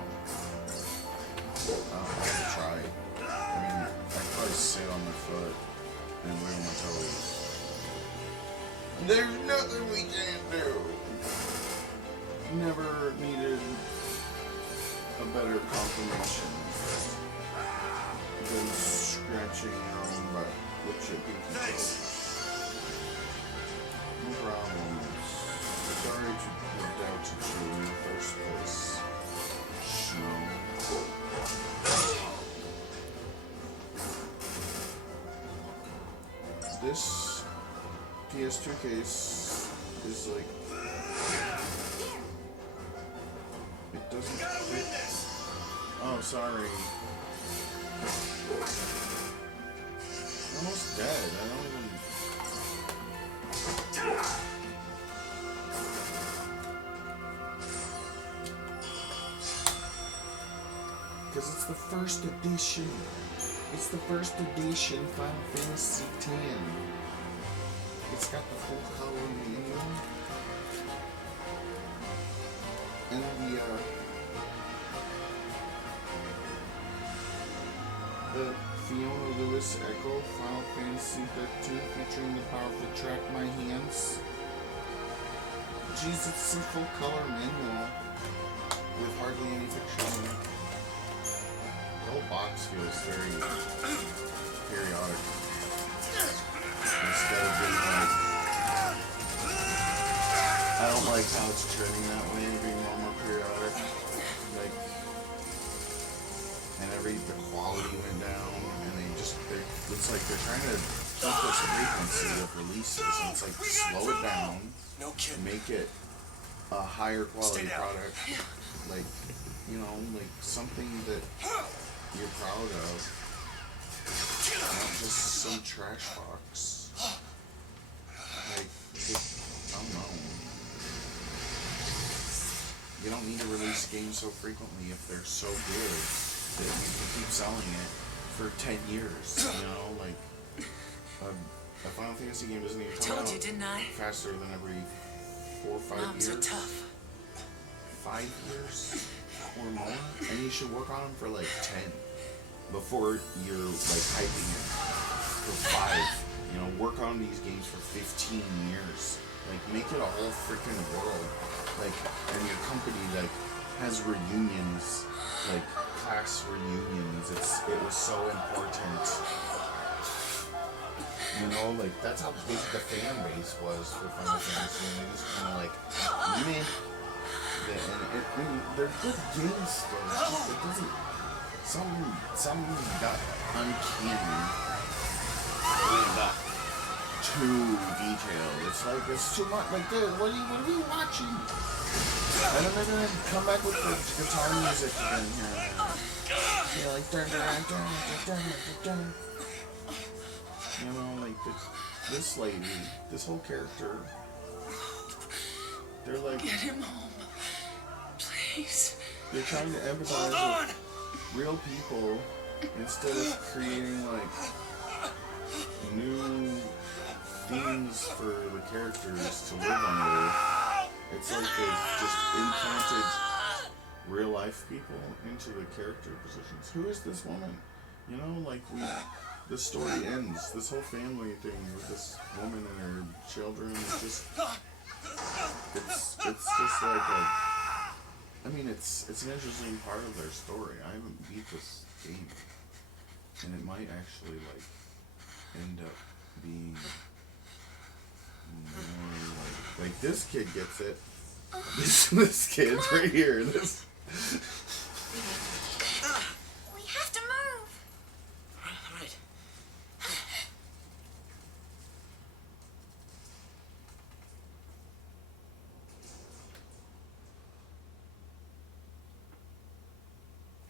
I have to try. I mean, I'd probably sit on my foot and wiggle my toes. There's nothing we can't do. Never needed a better confirmation than scratching your own butt with your pinky toe. Thanks. No problem. Sorry to have doubted you in the first place. Snow. This PS2 case is like, it doesn't Gotta win fit. this. Oh, sorry. Almost dead. I don't even. Because it's the first edition. It's the first edition Final Fantasy X. It's got the full color manual. And the Fiona Lewis Echo Final Fantasy 13 featuring the powerful track My Hands. Jeez, it's a full color manual with hardly any fiction in it. The whole box feels very periodic. Instead of being like, I don't like how it's trending that way and being more periodic. Like, and the quality went down, and it's like they're trying to keep this frequency of releases, and it's like slow it down, No kidding. make it a higher quality Stay down. product, like, you know, like something that you're proud of, not just some trash box. Like, I don't know. You don't need to release games so frequently if they're so good that you can keep selling it for 10 years, you know, like, a Final Fantasy game doesn't even come Told out you, didn't I? faster than every 4 or 5 Moms years. are tough. 5 years or more, and you should work on them for like 10 before you're like hyping it for 5. You know, work on these games for 15 years. Like, make it a whole freaking world. Like, and your company like has reunions, like class reunions. It was so important. You know, like that's how big the fan base was for Final Fantasy, and they just kind of like, meh. And they're good games still. It's just, it doesn't. Some got uncanny. They got too detailed. It's like it's too much. Like, dude, what are we watching? And then they're gonna come back with the guitar music again here. You know, like dun dun dun dun dun dun. You know, like this lady, this whole character. They're like. Get him home. Please. They're trying to empathize with real people instead of creating like new themes for the characters to live under. It's like they've just implanted real life people into the character positions. Who is this woman? You know, like the story ends. This whole family thing with this woman and her children is just it's just like a. I mean, it's an interesting part of their story. I haven't beat this game, and it might actually like end up being more like this kid gets it. This kid right here. This. We have to move. Right.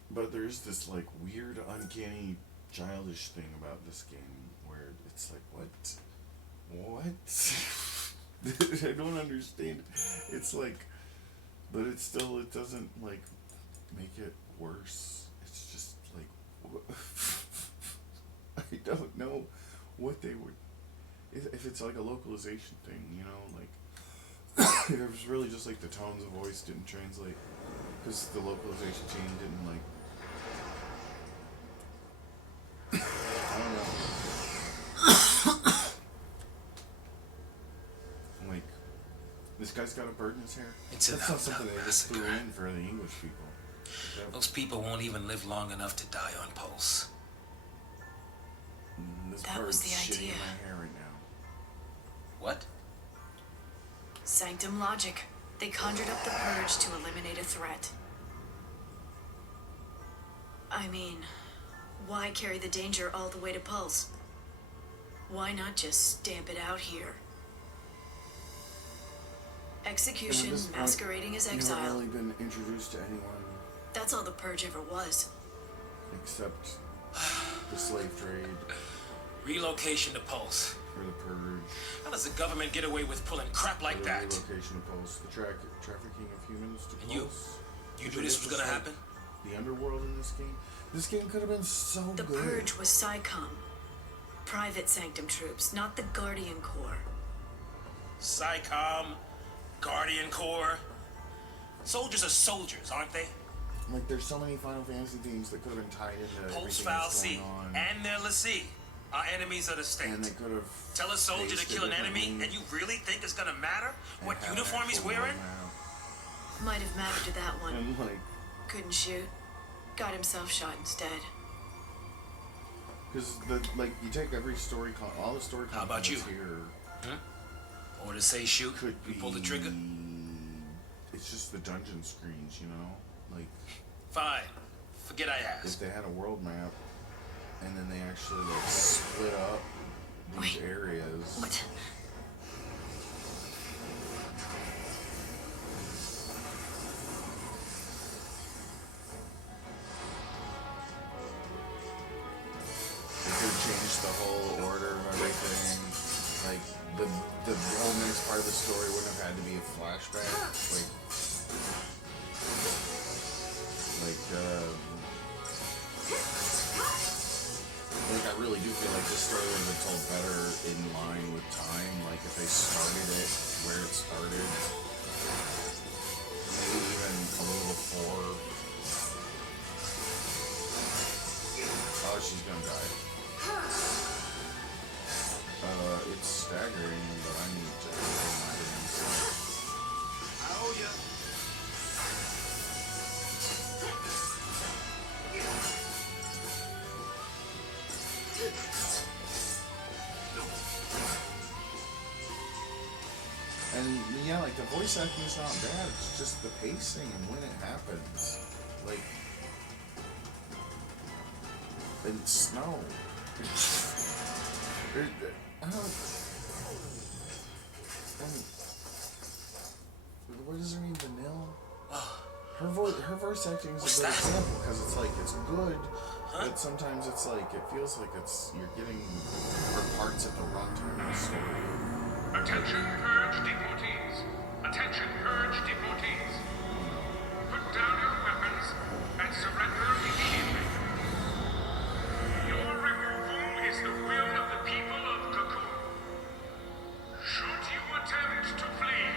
But there's this like weird, uncanny, childish thing about this game where it's like, what? I don't understand. It's like, but it doesn't like make it worse. It's just like, I don't know what they would, if it's like a localization thing, you know, like, if it was really just like the tones of voice didn't translate, because the localization team didn't like, I don't know. Like, this guy's got a bird in his hair. It's That's an not something out-and-out they just threw massacre. in for the English people. Those people won't even live long enough to die on Pulse. This That bird's was the shitting idea. in my hair right now. What? Sanctum logic. They conjured up the purge to eliminate a threat. I mean, why carry the danger all the way to Pulse? Why not just stamp it out here? Execution And at this point, masquerading as you exile. haven't really been introduced to anyone That's all the purge ever was. except the slave trade Relocation to Pulse. for the purge. How does the government get away with pulling crap like the that? relocation to Pulse, the trafficking of humans to And you- Pulse. You Which knew I this guess was is gonna like happen? The underworld in this game. This game could have been so The good. purge was SciComm. Private Sanctum troops, not the Guardian Corps. SciComm, Guardian Corps. Soldiers are soldiers, aren't they? Like, there's so many Final Fantasy themes that could have been tied into Pulse everything Foul that's C going on. and their L'Cie are enemies of the state. And they could have Tell a soldier to faced it kill an enemy, differently and you really think it's gonna matter and what have an uniform he's actual wearing? roadmap. Might have mattered to that one. And like, Couldn't shoot. Got himself shot instead. because you take every story, all the story How about content you? here Or to say shoot, could you be. pull the trigger? It's just the dungeon screens, you know. Like, Fine. Forget I if asked. they had a world map, and then they actually like split up these Wait. areas. What? They could change the whole order of everything. Like the whole next part of the story wouldn't have had to be a flashback. Like I really do feel like this story would have been told better in line with time. Like if they started it where it started, maybe even a little before. Oh, she's gonna die. It's staggering, but I need to go my damn self. Oh, yeah. And yeah, like the voice acting is not bad. It's just the pacing and when it happens. Like, and snow. I don't. What does her name? Vanille. Her voice acting is What's a good that? example because it's like it's good, but sometimes it's like it feels like you're getting her parts at the wrong time in the story. Attention, purge devotees. Attention, purge devotees. Put down your weapons and surrender immediately. Your removal is the will of the people of Cocoon. Should you attempt to flee,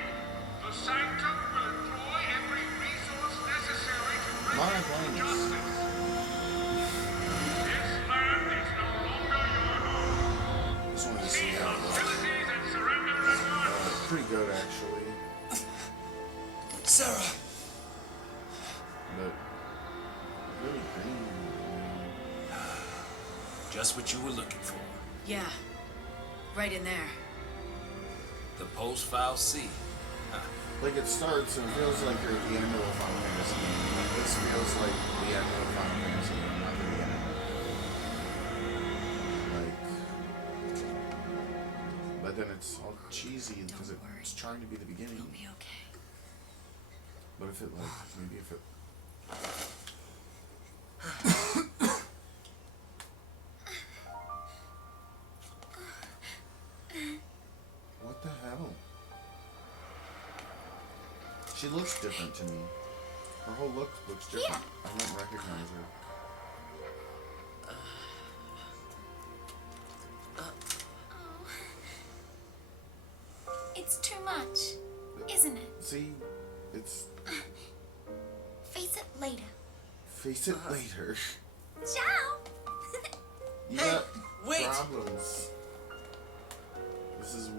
the Sanctum will employ every resource necessary to bring My you to goodness. justice. This land is no longer your home. Just wanted to see Cease how it was. hostilities and surrender at once. Pretty good actually, Sarah! but really green. You know. Just what you were looking for. Yeah. Right in there. The Pulse Foul C. Like it starts and it feels like you're at the end of a Final Fantasy game. Like this feels like the end of a Final Fantasy game, not the beginning. Like, but then it's all cheesy because Don't worry. it's trying to be the beginning. You'll be okay. But if it like maybe if it. What the hell? She looks different to me. Her whole look looks different. I don't recognize her. It's too much, isn't it? See, it's Face it later. face it later. Ciao! You Hey, got wait. problems. This is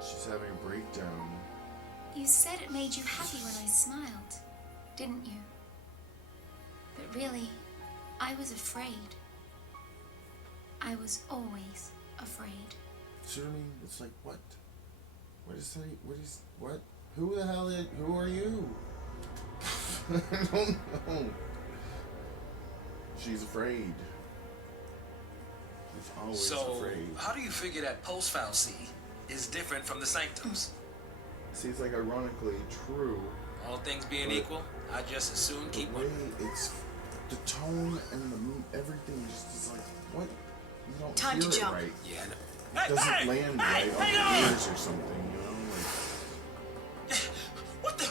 she's having a breakdown. You said it made you happy when I smiled, didn't you? But really, I was afraid. I was always afraid. See what I mean? It's like, what? What is that? What? Who the hell who are you? I don't know. She's afraid. She's always So, afraid. how do you figure that post-fallacy is different from the sanctums? See, it's like ironically true. All things being But equal, I just as soon keep The way one. it's the tone and everything just is like, what? You don't Time hear to it jump. right. Yeah, I know. It doesn't land right on hang the on! ears or something, you know? Like, What the?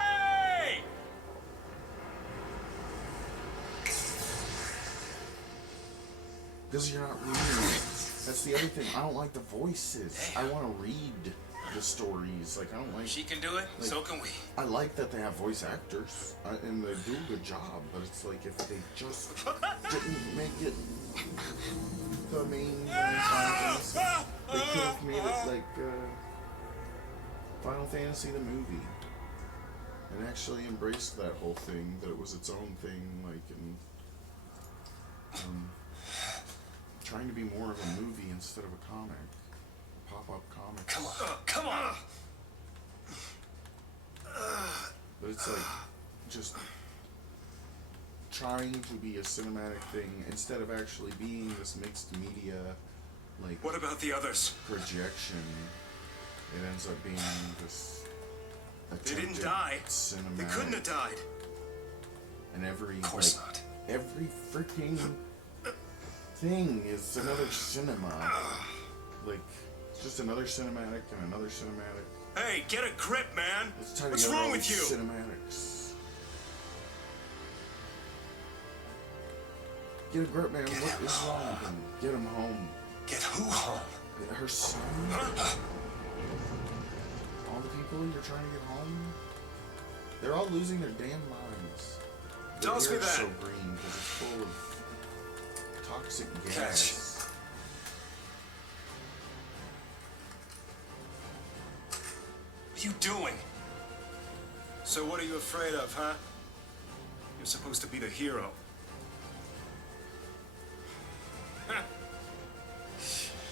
Hey! because you're not reading it. That's the other thing. I don't like the voices. I want to read the stories. Like, I don't like. She can do it, Like- so can we. I like that they have voice actors and they do a good job, but it's like if they just didn't make it the main Final Fantasy, they could have made it like Final Fantasy the movie and actually embraced that whole thing, that it was its own thing, like, and trying to be more of a movie instead of a comic, pop-up comic. Come on, come on! But it's like just trying to be a cinematic thing instead of actually being this mixed media, like, What about the others? projection. It ends up being this They didn't attempted die. cinematic. They couldn't have died. And every Of course like, not. every freaking thing is another cinema. Like, it's just another cinematic and another cinematic. Hey, get a grip, man! Let's tie What's together wrong all with these you? cinematics. Get a grip, man. Get What him is wrong with him? Get him home. Get who home? Her son? All the people you're trying to get home? They're all losing their damn minds. Their Toss me air's that. so green because it's full of toxic gas. What are you doing? So what are you afraid of, huh? You're supposed to be the hero.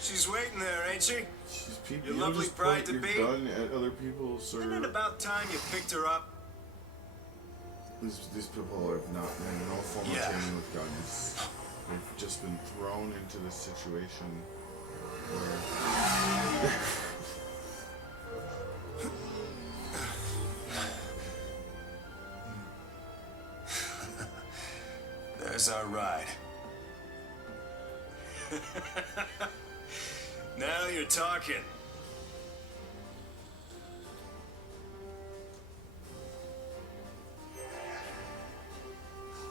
She's waiting there, ain't she? She's people, Your you lovely just bride point to your be? gun at other people, sir. Isn't it about time you picked her up? These people have not been in no form of Yeah. training with guns. They've just been thrown into this situation where There's our ride. Now you're talking.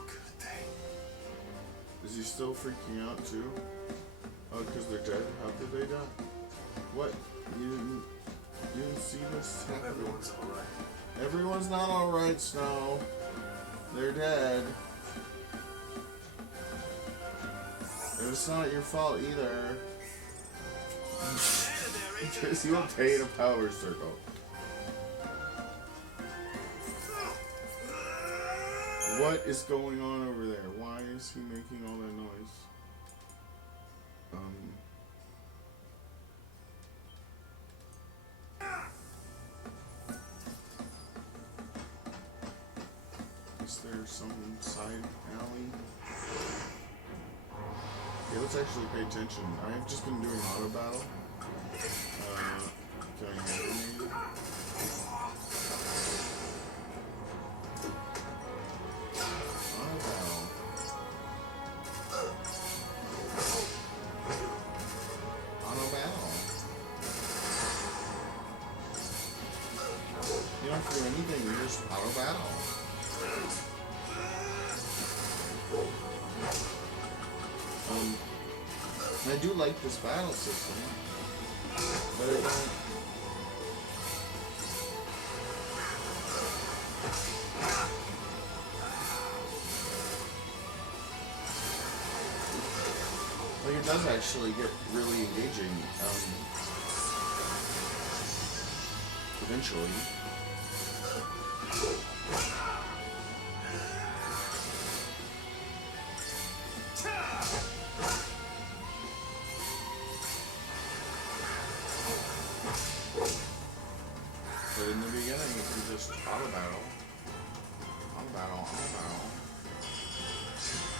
Good day. is he still freaking out too? Oh, because they're dead? How did they die? What? You didn't see this happen? Everyone's alright. Everyone's not alright, Snow. They're dead. And it's not your fault either. Because you obtained a power circle. What is going on over there? Why is he making all that noise? Is there some side alley? Yeah, let's actually pay attention. I've just been doing auto battle. Killing an enemy. Auto battle. Auto battle. You don't have to do anything, you just auto auto battle. I do like this battle system, but I don't. Like, it does actually get really engaging, eventually. But in the beginning, you can just auto battle,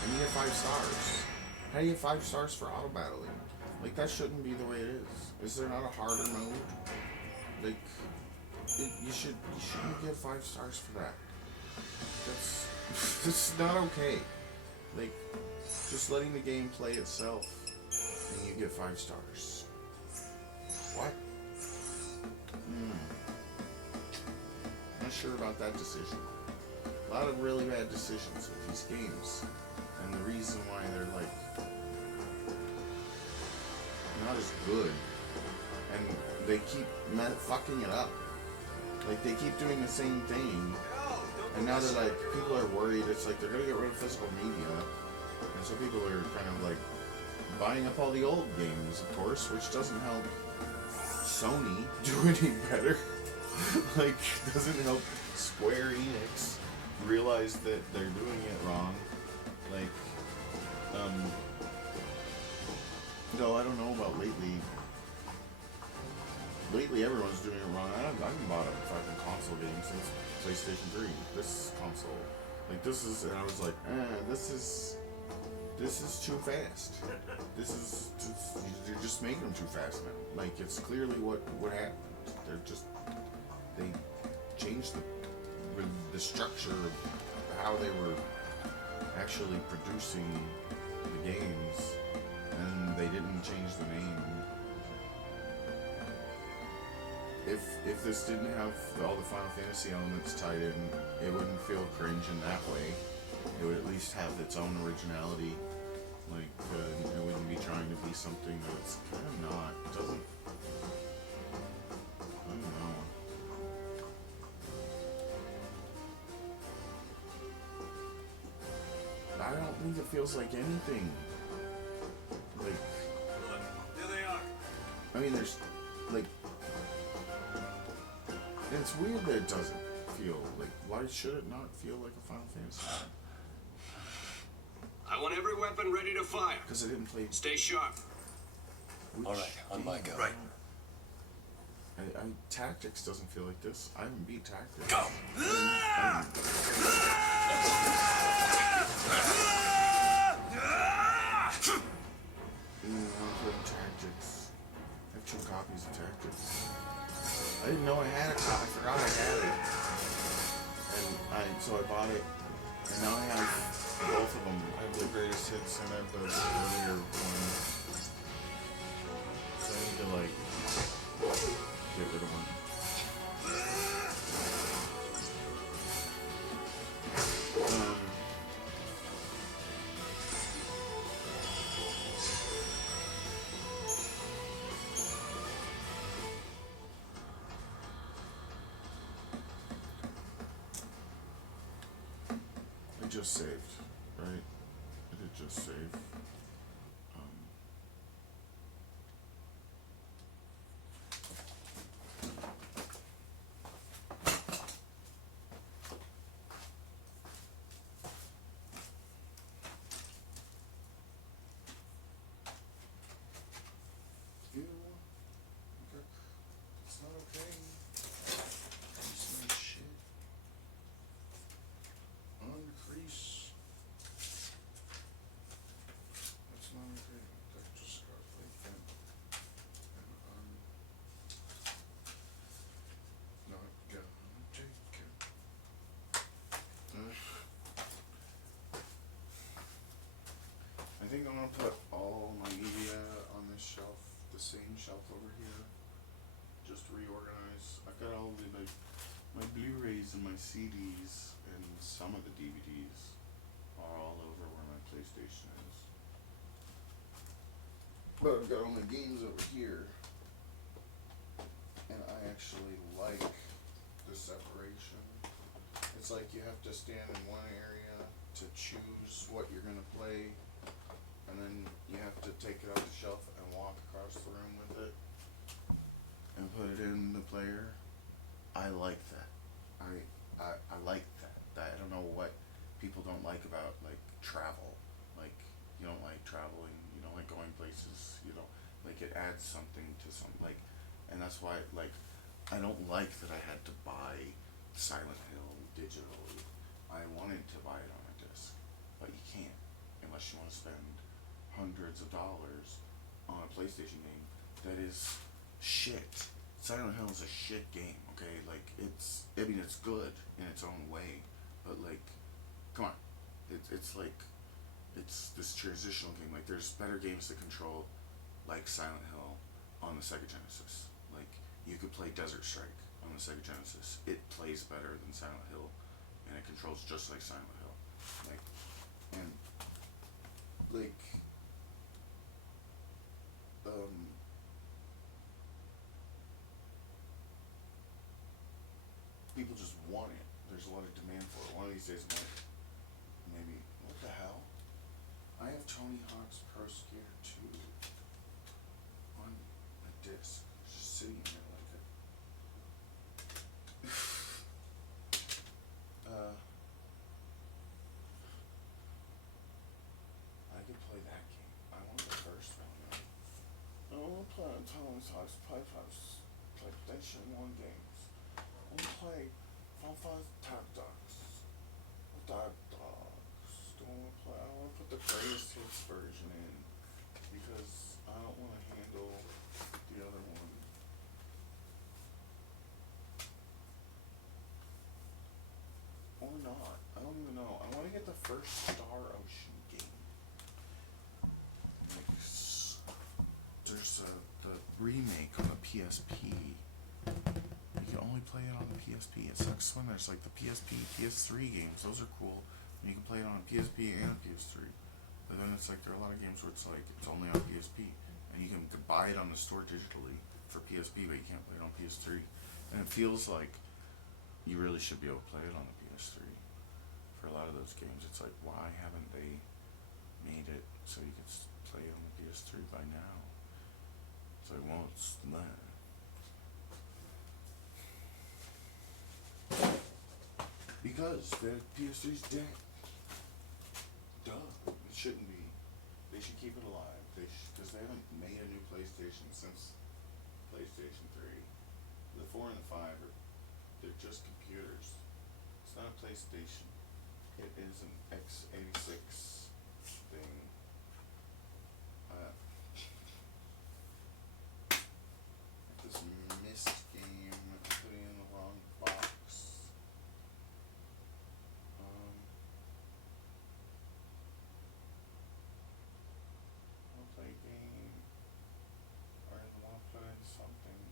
and you get 5 stars. How do you get 5 stars for auto battling? Like, that shouldn't be the way it is. Is there not a harder mode? Like, you shouldn't get 5 stars for that. That's not okay. Like, just letting the game play itself, and you get 5 stars. What? Not sure about that decision. A lot of really bad decisions with these games, and the reason why they're like not as good, and they keep fucking it up. Like, they keep doing the same thing, and now they're like, people are worried. It's like they're gonna get rid of physical media, and so people are kind of like buying up all the old games, of course, which doesn't help Sony do any better. Like, doesn't help Square Enix realize that they're doing it wrong. Like, no, I don't know about lately. Lately, everyone's doing it wrong. I haven't bought a fucking console game since PlayStation 3. This console, like, this is, and I was like, this is too fast. You're just making them too fast now. Like, it's clearly what happened. They changed the structure of how they were actually producing the games, and they didn't change the name. If this didn't have all the Final Fantasy elements tied in, it wouldn't feel cringe in that way. It would at least have its own originality. Like, it wouldn't be trying to be something that it's kind of not. It doesn't. I don't know. I don't think it feels like anything. Like, There they are. I mean, there's, like, it's weird that it doesn't feel like, why should it not feel like a Final Fantasy game? I want every weapon ready to fire. Because I didn't play. Stay sharp. All right, on my go. Right. Tactics doesn't feel like this. I haven't beat Tactics. Go. I'm playing Tactics. I have 2 copies of Tactics. I didn't know I had a copy. I forgot I had it. And so I bought it. And now I have both of them. I have the greatest hits and I have the earlier one. So I need to, like, get rid of one. I just saved, right? I did just save. Ew. Okay. It's not okay. Crease my shit. Uncrease. That's not okay. That just got like that. And not gonna take it. I think I'm gonna put all my media on this shelf, the same shelf over here. Just reorganize. I've got all the my Blu-rays DVDs and my CDs and some of the DVDs are all over where my PlayStation is. But I've got all my games over here. And I actually like the separation. It's like you have to stand in one area to choose what you're gonna play, and then you have to take it off the shelf and walk across the room with it and put it in the player. I like that. I like that. I don't know what people don't like about like travel. Like you don't like traveling, you don't like going places, you don't like it adds something to some like, and that's why like I don't like that I had to buy Silent Hill digitally. I wanted to buy it on a disc, but you can't unless you want to spend hundreds of dollars on a PlayStation game that is shit. Silent Hill is a shit game, okay? Like, I mean, it's good in its own way, but, like, come on. It's like, it's this transitional game. Like, there's better games to control, like Silent Hill, on the Sega Genesis. Like, you could play Desert Strike on the Sega Genesis. It plays better than Silent Hill, and it controls just like Silent Hill. Like, and, like, people just want it. There's a lot of demand for it. One of these days, I'm like, maybe, what the hell? I have Tony Hawk's Pro Skater 2 on a disc, just sitting here like it. I could play that game. I want the first one, right? I want to play on Tony Hawk's PlayStation 1 games. I want to play Final Tag Dogs. Tag Dogs. I want to put the greatest hits version in because I don't want to handle the other one. Or not. I don't even know. I want to get the first Star Ocean game. There's the remake on the PSP. You can only play it on the PSP. It sucks when there's like the PSP, PS3 games. Those are cool. And you can play it on PSP and PS3. But then it's like there are a lot of games where it's like it's only on PSP. And you can buy it on the store digitally for PSP, but you can't play it on PS3. And it feels like you really should be able to play it on the PS3. For a lot of those games, it's like, why haven't they made it so you could play it on the PS3 by now? It's like, well, it's not. Because the PS3's dead. Duh. It shouldn't be. They should keep it alive. Because they haven't made a new PlayStation since PlayStation 3. The 4 and the 5 they're just computers. It's not a PlayStation. It is an x86 thing. This Myst game, I'm putting in the wrong box. I'll play game, or I want to put in something.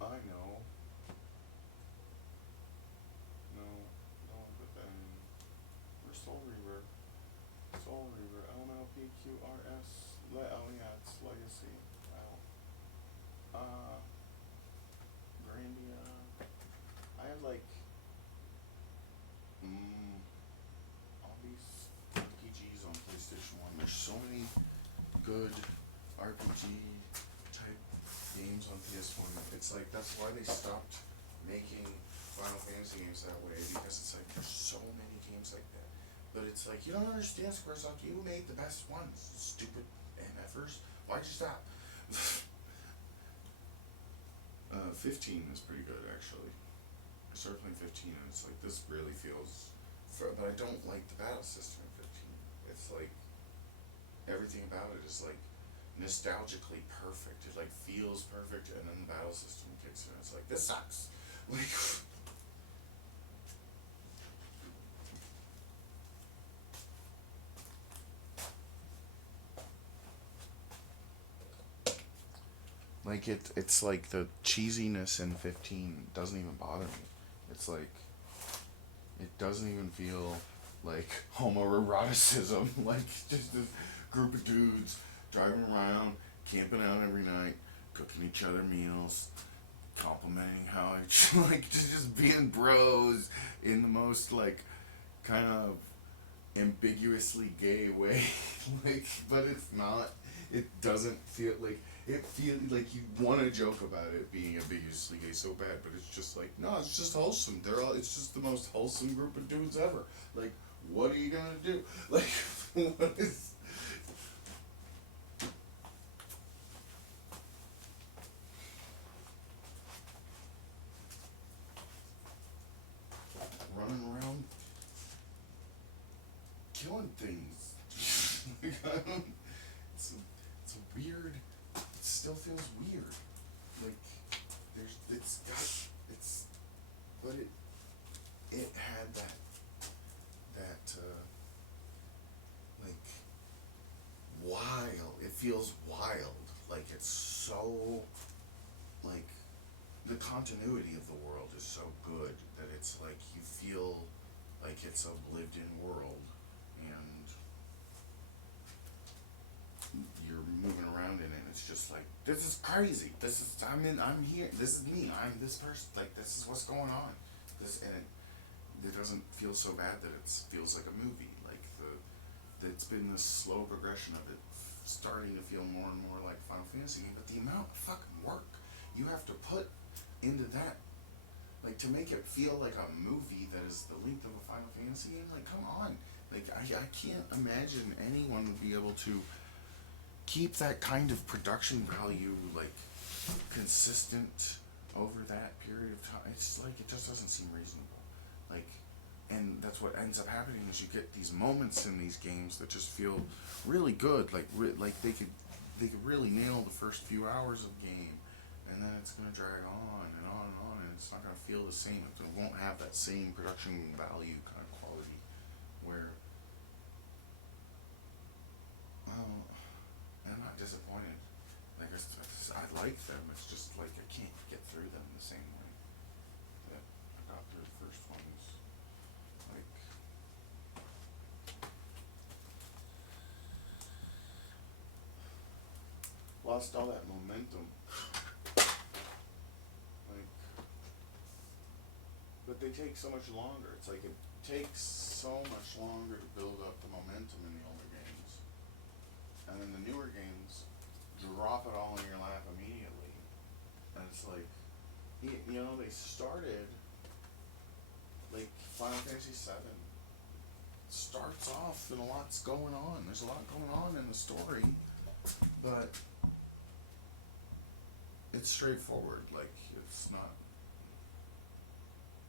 I know. No, but then where's Soul Reaver? LMLPQRS. Oh yeah, it's Legacy. Wow. Grandia. I have like all these RPGs on PlayStation 1. There's so many good RPG type games on PS1. It's like that's why they stopped making Final Fantasy games that way, because it's like there's so many games like that. But it's like, you don't understand, Squaresoft, you made the best ones, stupid MFers. Why'd you stop? 15 is pretty good, actually. I started playing 15 and it's like, this really feels, but I don't like the battle system in 15. It's like, everything about it is like, nostalgically perfect. It like feels perfect, and then the battle system kicks in. It's like, this sucks. Like, Like it's like the cheesiness in 15 doesn't even bother me. It's like it doesn't even feel like homoeroticism. Like just this group of dudes driving around, camping out every night, cooking each other meals, complimenting how it's like just being bros in the most like kind of ambiguously gay way. Like, but it's not. It doesn't feel like it feels like you want to joke about it being ambiguously gay so bad, but it's just like no, it's just wholesome. They're all. It's just the most wholesome group of dudes ever. Like, what are you gonna do? Like, what is? Running around killing things. Like, it's a weird. It still feels weird. Like but it had that like wild. It feels wild. Like it's so like the continuity of the world is so good that it's like you feel like it's a lived-in world, and you're moving around in it. It's just like this is crazy. This is I'm here. This is me. I'm this person. Like this is what's going on. This and it doesn't feel so bad that it feels like a movie. Like it's been this slow progression of it starting to feel more and more like Final Fantasy. But the amount of fucking work you have to put into that, like to make it feel like a movie that is the length of a Final Fantasy game. Like come on. Like I can't imagine anyone would be able to keep that kind of production value like consistent over that period of time. It's like it just doesn't seem reasonable. Like, and that's what ends up happening is you get these moments in these games that just feel really good. Like like they could really nail the first few hours of game, and then it's gonna drag on and on and on, and it's not gonna feel the same. It won't have that same production value kind of quality where. Well, I'm not disappointed. Like I like them. It's just like I can't get through them the same way that I got through the first ones. Like lost all that momentum. Like, but they take so much longer. It's like it takes so much longer to build up the momentum in the older games. And then the newer games drop it all in your lap immediately. And it's like, you know, they started, like, Final Fantasy VII starts off and a lot's going on. There's a lot going on in the story, but it's straightforward. Like, it's not,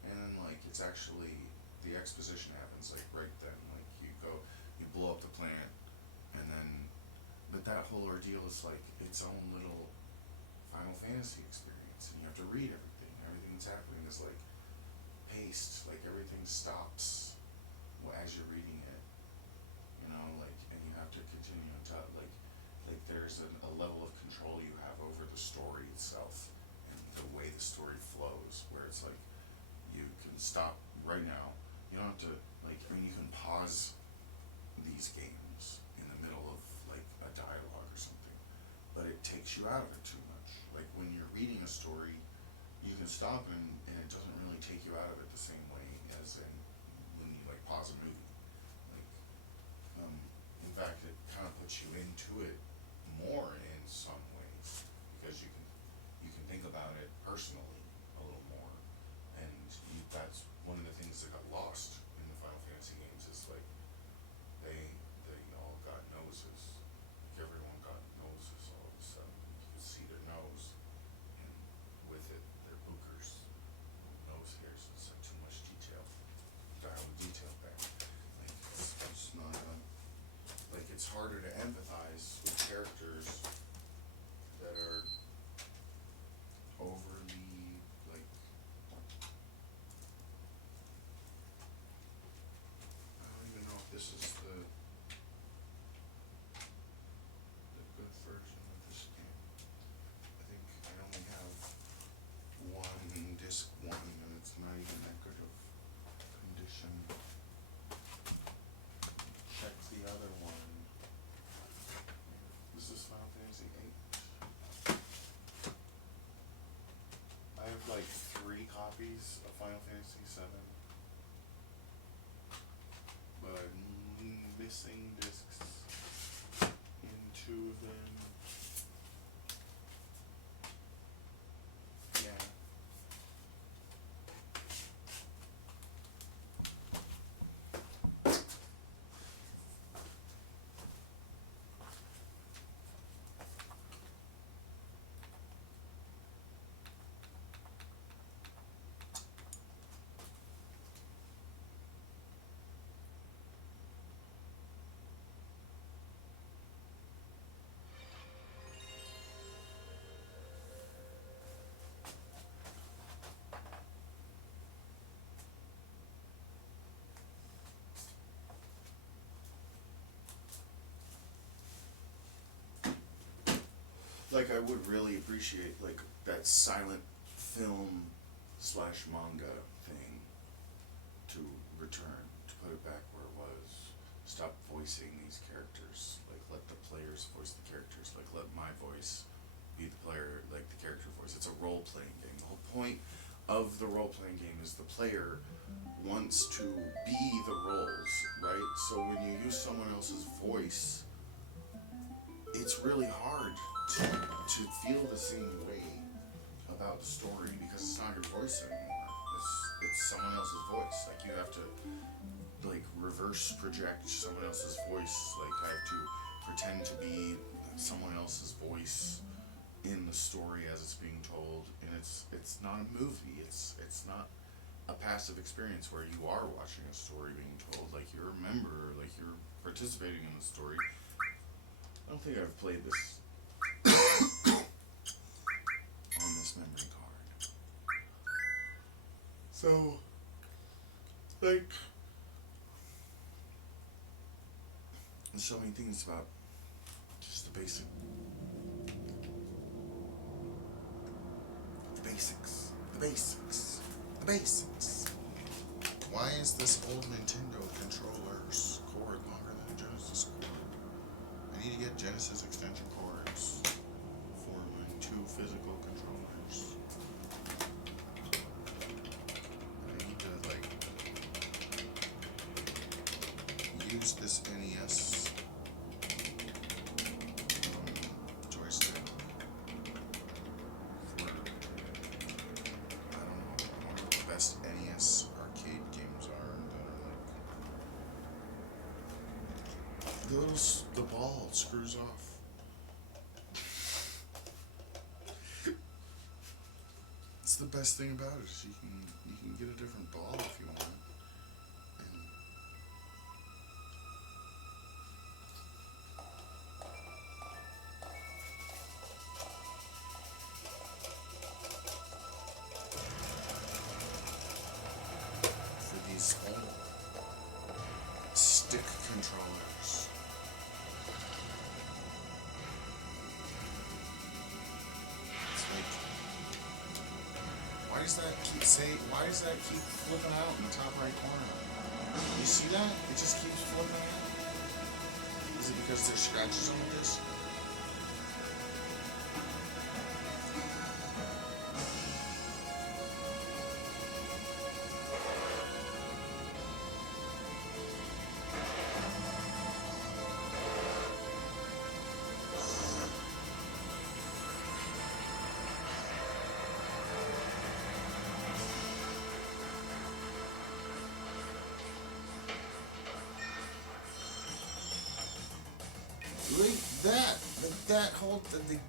and then, like, it's actually, the exposition happens, like, right then. Like, you blow up the planet, and then but that whole ordeal is like its own little Final Fantasy experience, and you have to read everything. Everything that's happening is like paced, like everything stops as you're reading it. You know, like, and you have to continue to like there's a level of control you have over the story itself and the way the story flows, where it's like you can stop right now. You don't have to like. I mean, you can pause these games in the middle of like a dialogue or something, but it takes you out of it too much. Like when you're reading a story, you can stop and it doesn't really take you out of it the same way as in when you like pause a movie. Like, in fact, it kind of puts you into it more in some ways because you can think about it personally a little more, and that's one of the things that got lost in the Final Fantasy games is like they all got noses. Like everyone got noses all of a sudden. You could see their nose, and with it, their bookers, nose hairs. It's like too much detail. Dial the detail back. Like it's not like it's harder to empathize with characters that are overly like. I don't even know if this is the good version of this game. I think missing discs in two of them. Yeah. Like, I would really appreciate, like, that silent film slash manga thing to return, to put it back where it was. Stop voicing these characters. Like, let the players voice the characters. Like, let my voice be the player, like, the character voice. It's a role-playing game. The whole point of the role-playing game is the player wants to be the roles, right? So when you use someone else's voice, it's really hard to feel the same way about the story because it's not your voice anymore. It's someone else's voice. Like, you have to, like, reverse project someone else's voice. Like, I have to pretend to be someone else's voice in the story as it's being told. And it's not a movie. It's not a passive experience where you are watching a story being told. Like, you're a member. Like, you're participating in the story. I don't think I've played this on this memory card. So, like, there's so many things about just the basics. The basics. Why is this old Nintendo controller's cord longer than a Genesis cord? I need to get Genesis extension cords for my two physical controllers. I need to, like, use this NES joystick for, I don't know, one of the best NES arcade games are that are like, the ball screws off. It's the best thing about it is you can get a different ball if you want. And for these old stick controllers. Why does that keep flipping out in the top right corner? You see that? It just keeps flipping out. Is it because there's scratches on the disc?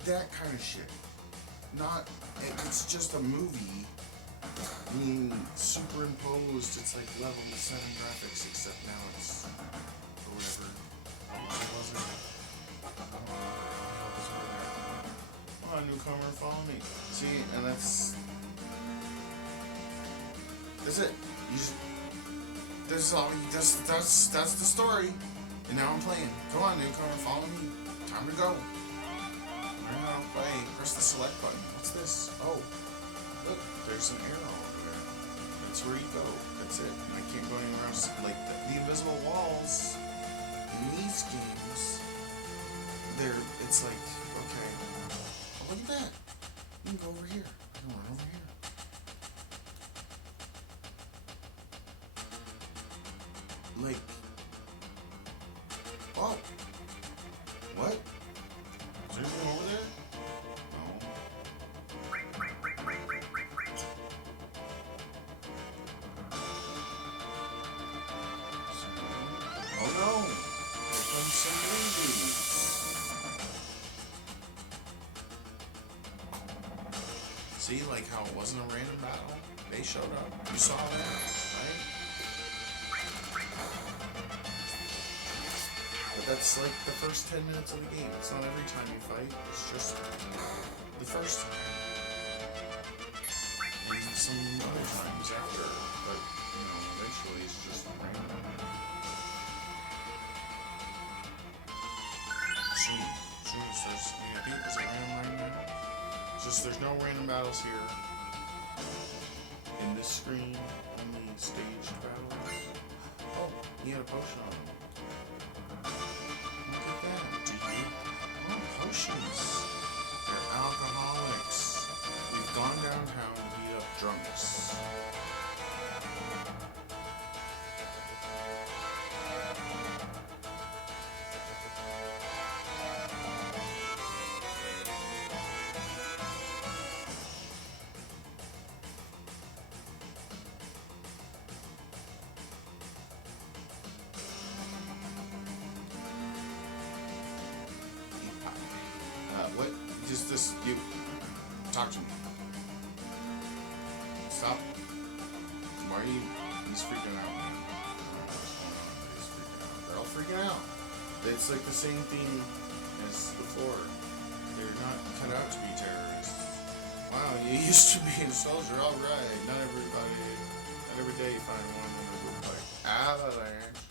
That kind of shit. Not, it's just a movie being superimposed. It's like level 7 graphics, except now it's, or whatever. What was it? Come on, newcomer, follow me. See, and that's it. You just, that's the story. And now I'm playing. Come on, newcomer, follow me. Time to go. Learn how to play. Press the select button. What's this? Oh, look, there's an arrow over there. That's where you go. That's it. And I can't go anywhere else. Like the invisible walls in these games, it's like, okay, oh, look at that. You can go over here. You can run over here. Like, See, like how it wasn't a random battle? They showed up. You saw that, right? But that's like the first 10 minutes of the game. It's not every time you fight. It's just the first time. And some other times after. But, you know, eventually it's just random. Soon it starts. I think it's random right now. It's just there's no random battles here. In this screen, only staged battles. Oh, he had a potion on him. Look at that. Do you? Oh, potions. They're alcoholics. We've gone downtown to beat up drunks. What? Just this, you. Talk to me. Stop. Why are you? He's freaking out, man. He's freaking out. They're all freaking out. It's like the same thing as before. They're not cut out to be terrorists. Wow, you used to be a soldier, alright. Not every day you find one in a group like Avalanche.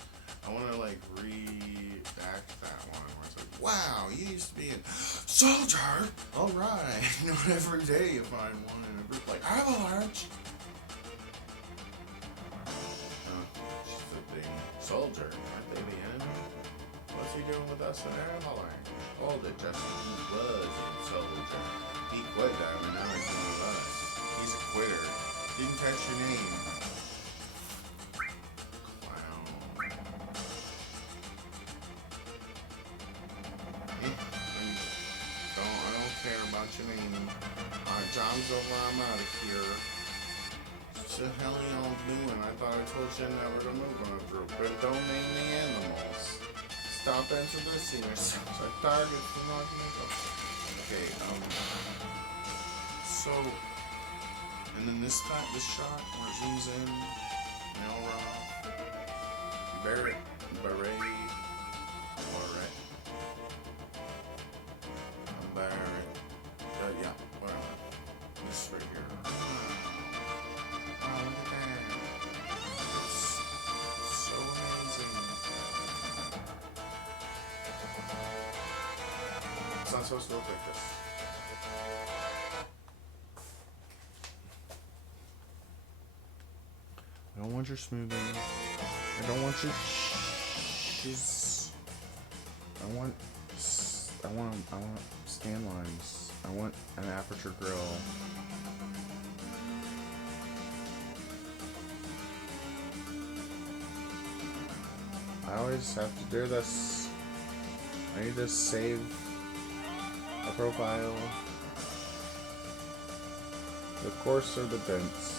I want to like reenact that one where it's like, wow, you used to be a soldier, alright. Not every day you find one in a group like Avalanche. She's a dang soldier. Aren't they the enemy? What's he doing with us in Avalanche? Hold it, Justin. He was a soldier. He quit that, and now he's one of us. He's a quitter. Didn't catch your name. Clown. I don't care about your name. Alright, job's over. I'm out of here. What the hell are y'all doing? I thought I told you never to move on a group, but don't name the animals. Stop introducing yourselves. Our targets do not make up. Okay, so, and then this shot where it zooms in, Melra, Barrett, yeah, whatever. This right here. Wow, look at that. It's so amazing. It's not supposed to look like this. I don't want your smoothing. I don't want your shiz. I want stand lines. I want an aperture grill. I always have to do this. I need to save a profile. The coarse or the dense.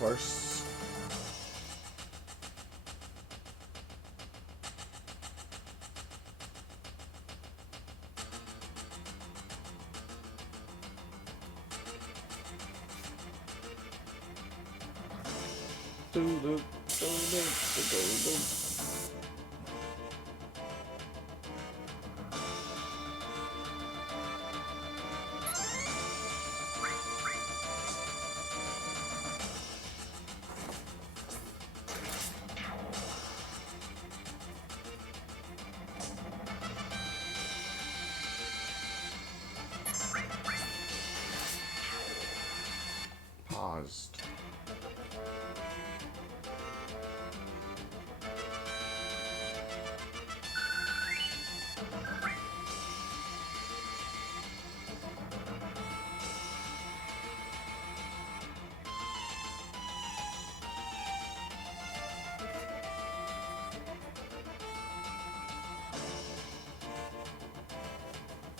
Course. Paused.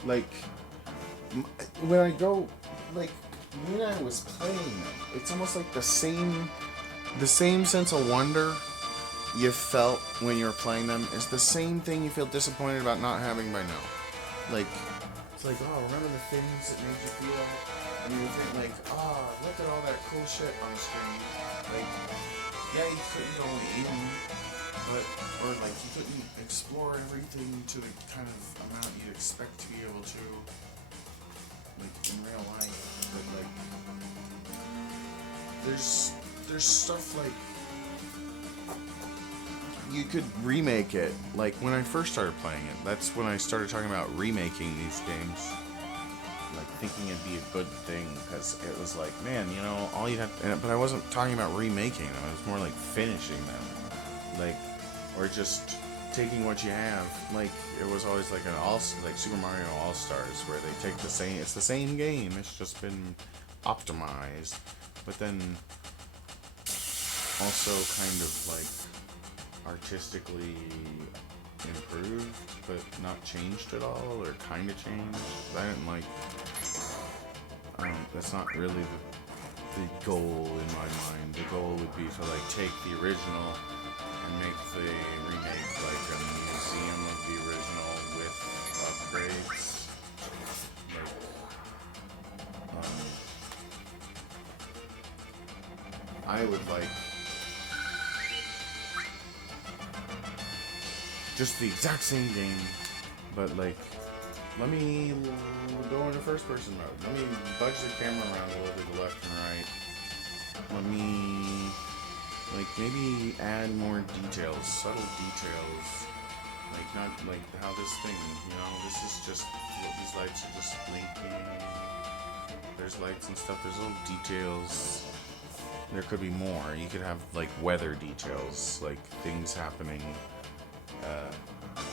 Like, when I go, like, when I was playing them, it's almost like the same sense of wonder you felt when you were playing them is the same thing you feel disappointed about not having by now. Like, it's like, oh, remember the things that made you feel, and you think like, oh, look at all that cool shit on screen. Like, yeah, you couldn't go in, but, or like, you couldn't explore everything to the kind of amount you'd expect to be able to, like, in real life. But like, there's stuff like, you could remake it. Like, when I first started playing it, that's when I started talking about remaking these games. Like, thinking it'd be a good thing, because it was like, man, you know, all you'd have but I wasn't talking about remaking them, it was more like finishing them. Like, or just taking what you have. Like, it was always like like Super Mario All-Stars, where they take it's the same game, it's just been optimized, but then also kind of like artistically improved, but not changed at all, or kind of changed. I didn't like. That's not really the goal in my mind. The goal would be to like take the original and make the remake like a museum of the original with upgrades. Like, I would like just the exact same game, but like, let me go into first person mode. Let me budge the camera around a little to the left and right. Let me, like, maybe add more details, subtle details. Like, not like how this thing, you know, this is just, these lights are just blinking. There's lights and stuff, there's little details. There could be more. You could have like weather details, like things happening.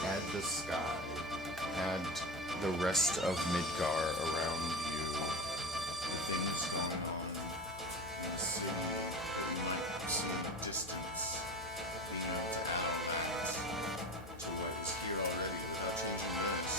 Add the sky. Add the rest of Midgar around you. The things going on in the city that you might see in the distance. Being able to add all that to what is here already without changing this.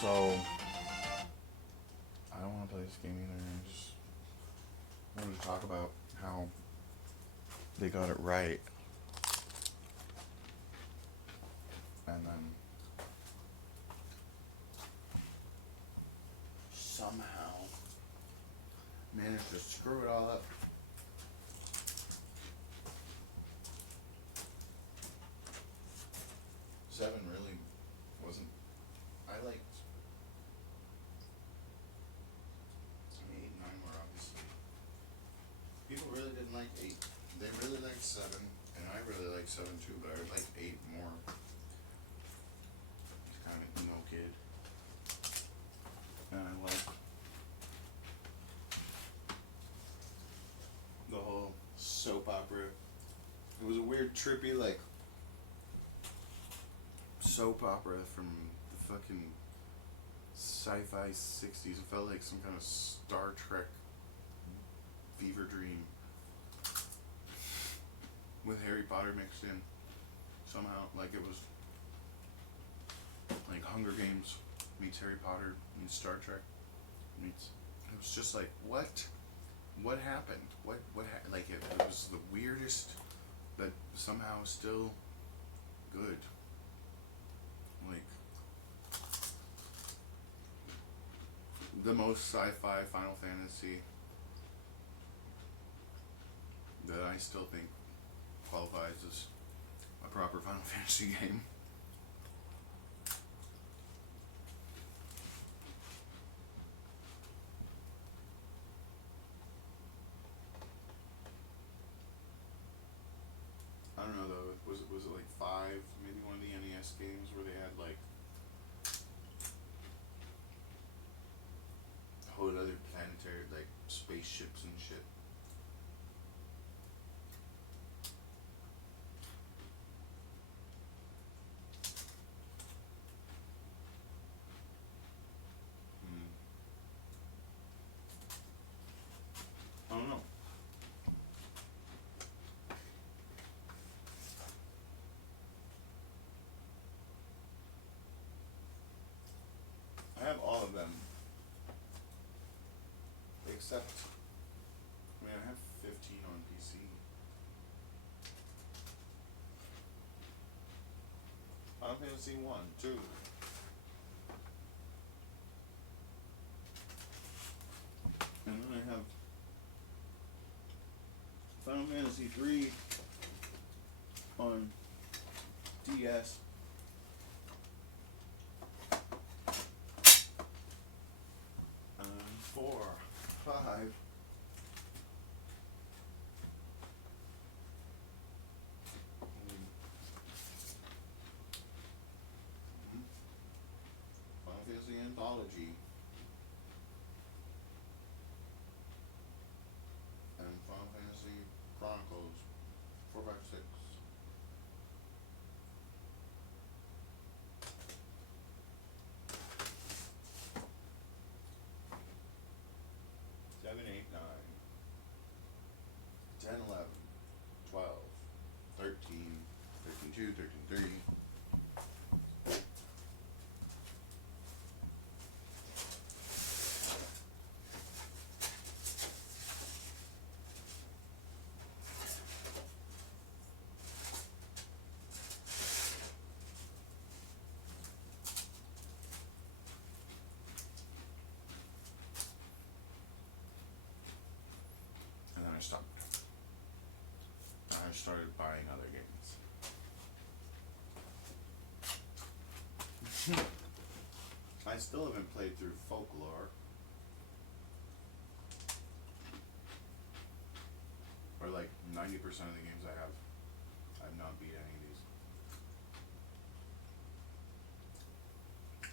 So I don't want to play this game either. I just wanted to talk about how they got it right, and then somehow managed to screw it all up. Seven really wasn't. I liked 8 and 9 were obviously. People really didn't like 8. They really liked 7, and I really liked 7 too, but I would like 8 more. He's kind of an emo kid. And I like the whole soap opera. It was a weird, trippy, like, soap opera from the fucking sci-fi 60s. It felt like some kind of Star Trek fever dream with Harry Potter mixed in somehow. Like it was like Hunger Games meets Harry Potter meets Star Trek meets. It was just like what happened? Like it was the weirdest, but somehow still good. Like the most sci-fi Final Fantasy that I still think qualifies as a proper Final Fantasy game. I don't know though. Was it like 5? Maybe one of the NES games where they had like whole other planetary like spaceships and shit. I don't know. I have all of them. Except, I mean, I have 15 on PC. Final Fantasy 1, 2. And then I have Final Fantasy 3 on DS. And 4, 5. Final Fantasy Anthology. And Final Fantasy Chronicles 4, 5, 6. Seven, 8, 9, 10, 11, 12, 13, 13, 2, 13, 3. And then I stopped. I started buying other games. I still haven't played through Folklore. Or like 90% of the games I have not beat any of these.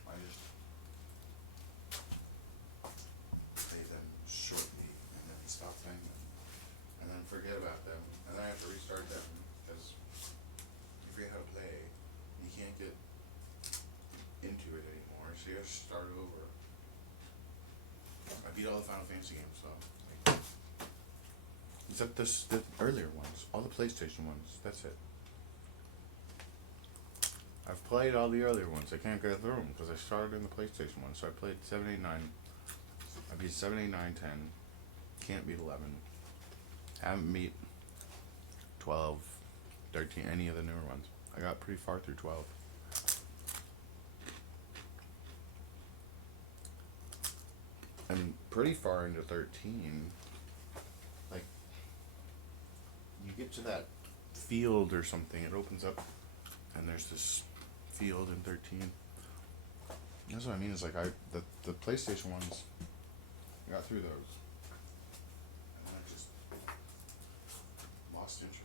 I just play them shortly and then stop playing them. And then forget about them. And then I have to restart them because you forget how to play. You can't get into it anymore, so you have to start over. I beat all the Final Fantasy games though. Like, except the earlier ones, all the PlayStation ones. That's it. I've played all the earlier ones. I can't get through them because I started in the PlayStation one. So I played 7, 8, 9. I beat 7, 8, 9, 10. Can't beat 11. Haven't beat 12, 13, any of the newer ones. I got pretty far through 12. And pretty far into 13. Like, you get to that field or something, it opens up, and there's this field in 13. That's what I mean, is like, the PlayStation ones, I got through those. And I just lost interest.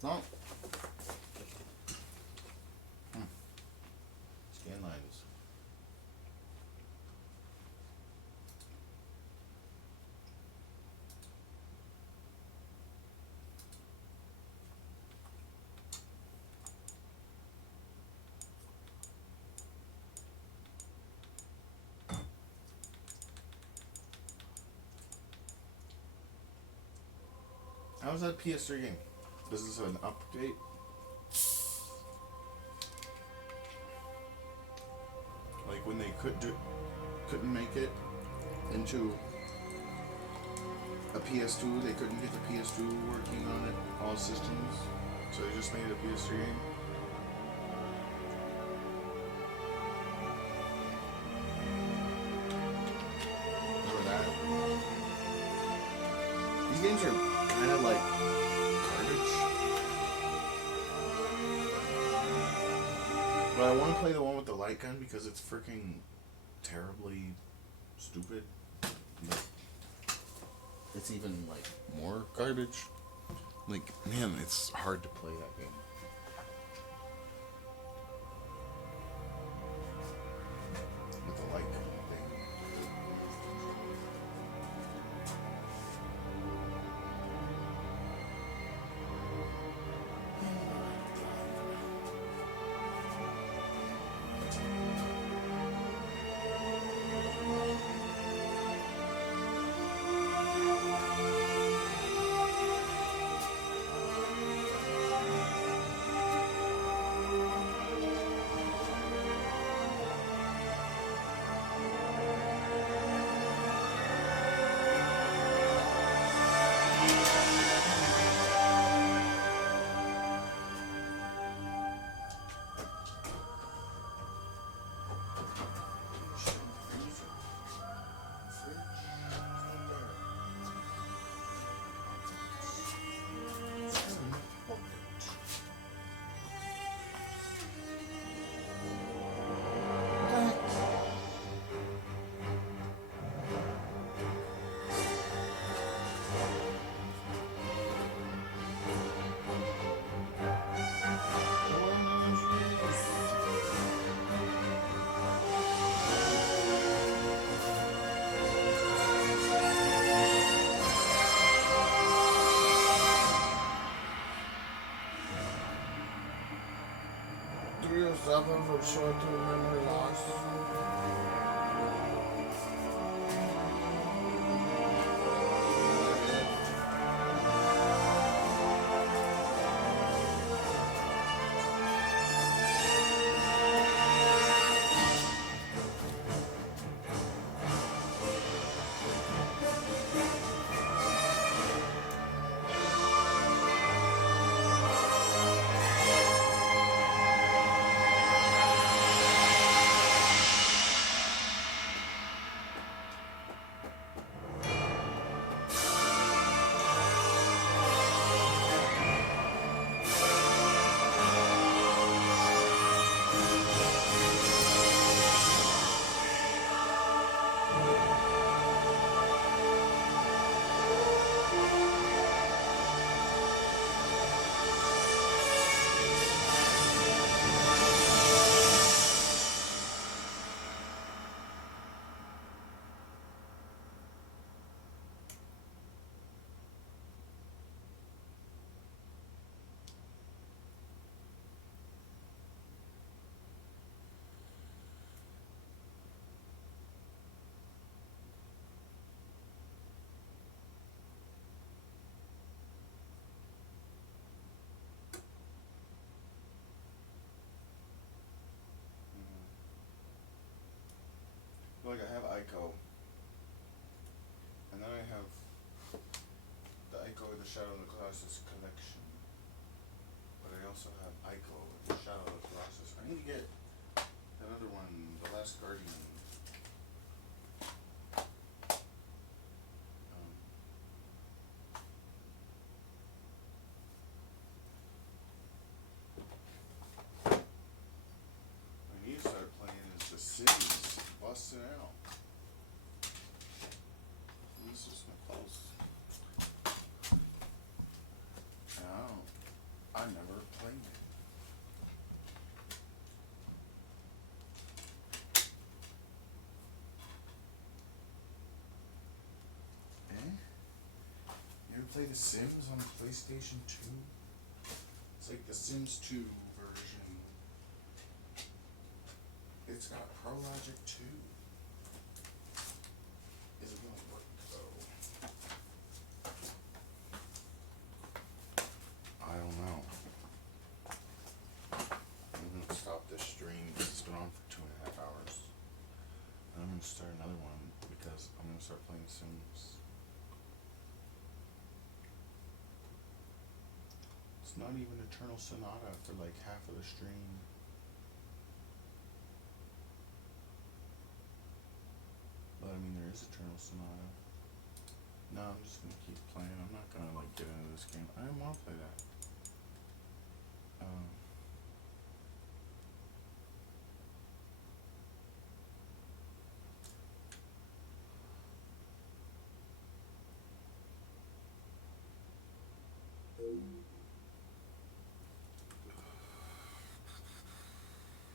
No. Scan lines. How's that PS3 game? This is an update? Like when they couldn't make it into a PS2, they couldn't get the PS2 working on it, all systems, so they just made a PS3 game. Remember that? These games are kind of like garbage. But I want to play the one with the light gun because it's freaking terribly stupid. But it's even like more garbage. Like, man, it's hard to play that game. With the light gun thing. Do you suffer from short-term memory loss? Like I have Ico, and then I have the Ico the Shadow of the Colossus collection, but I also have Ico the Shadow of the Colossus. I need to get that other one, The Last Guardian. I need to start playing as the cities, busting out. These are my clothes. play The Sims on PlayStation 2? It's like The Sims 2 version. It's got Pro Logic 2. Is it gonna work though? I don't know. I'm gonna stop this stream because it's been on for 2.5 hours. And I'm gonna start another one because I'm gonna start playing Sims. It's not even Eternal Sonata for like half of the stream. But I mean, there is Eternal Sonata. No, I'm just gonna keep playing. I'm not gonna like get into this game. I didn't want to play that.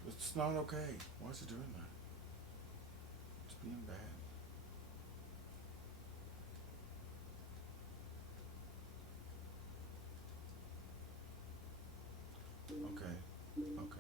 It's not okay. Why is it doing that? It's being bad. Okay. Okay.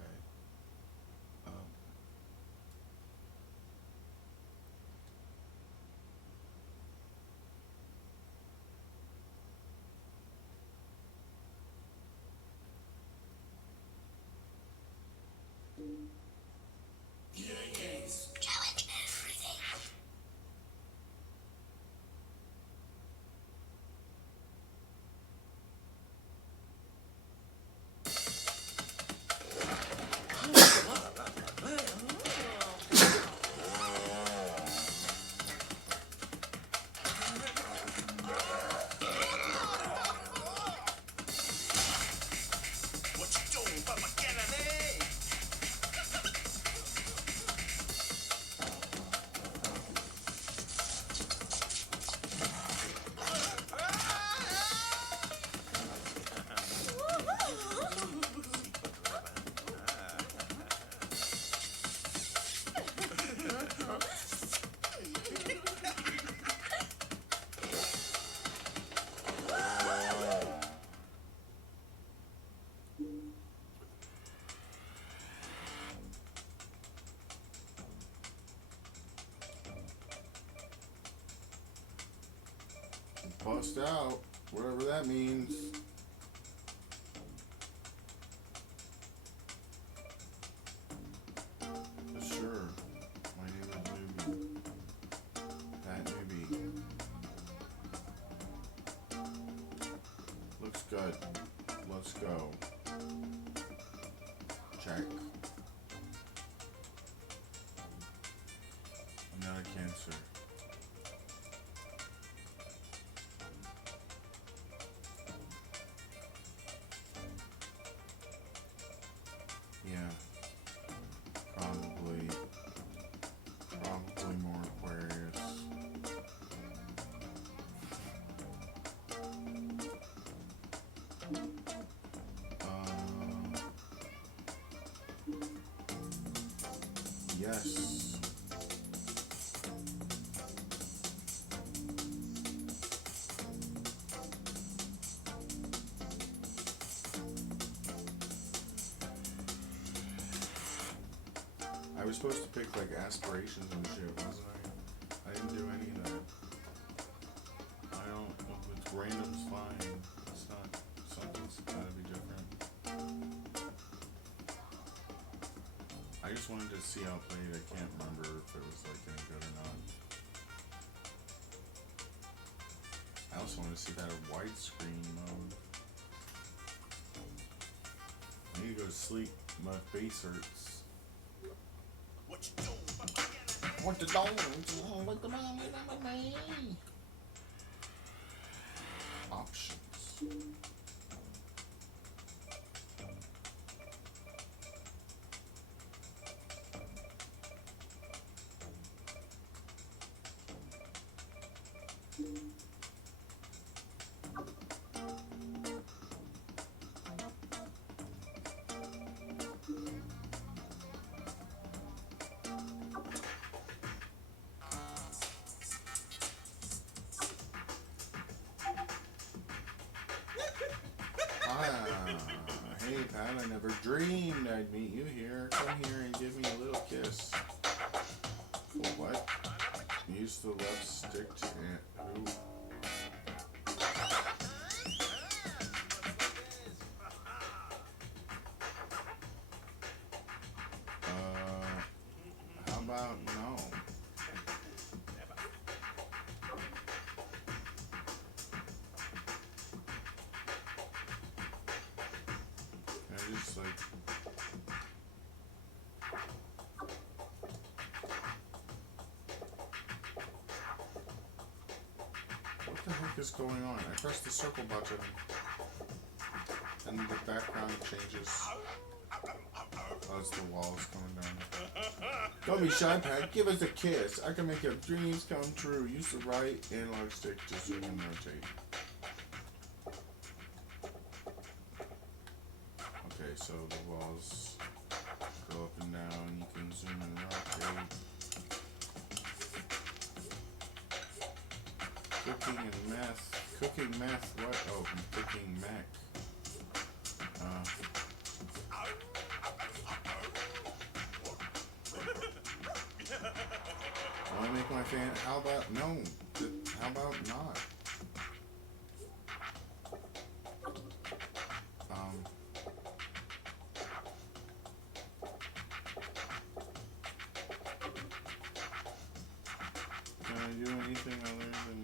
Challenge everything. What you doing, Papa Kennedy? Bust out, whatever that means. Sure, my name is Newbie. That Newbie. Looks good. Let's go. Check. I'm not a cancer. Yeah, probably more Aquarius. Yes. I was supposed to pick like aspirations and shit, wasn't I? I didn't do any of that. I don't. If it's random, it's fine. It's not. Something's gotta be different. I just wanted to see how it played. I can't remember if it was like any good or not. I also wanted to see if it had a widescreen mode. I need to go to sleep. My face hurts. What you doing, Papa Kennedy? What the dog? Options. Pat. I never dreamed I'd meet you here. Come here and give me a little kiss. For what? Use the left stick to who? How about no? I just like. What the heck is going on? I pressed the circle button and the background changes. Oh, it's the walls coming down. Don't be shy, Pat. Give us a kiss. I can make your dreams come true. Use the right analog stick to zoom and rotate. Okay, so the walls go up and down. You can zoom and rotate. Cooking and math. Cooking math. What? Oh, I'm cooking Mac. I want to make my fan. How about no? How about not? Can I do anything other than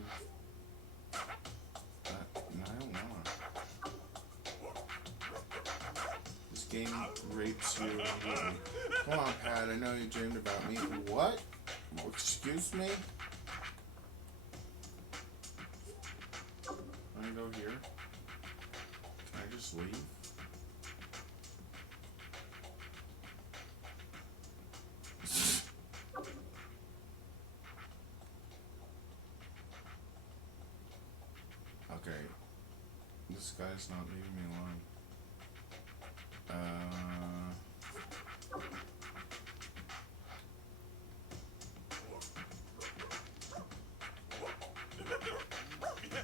that? No, I don't want to. This game rapes you immediately. Come on, Pat. I know you dreamed about me. What? Excuse me? Can I go here? Can I just leave? Okay. This guy's not leaving me alone.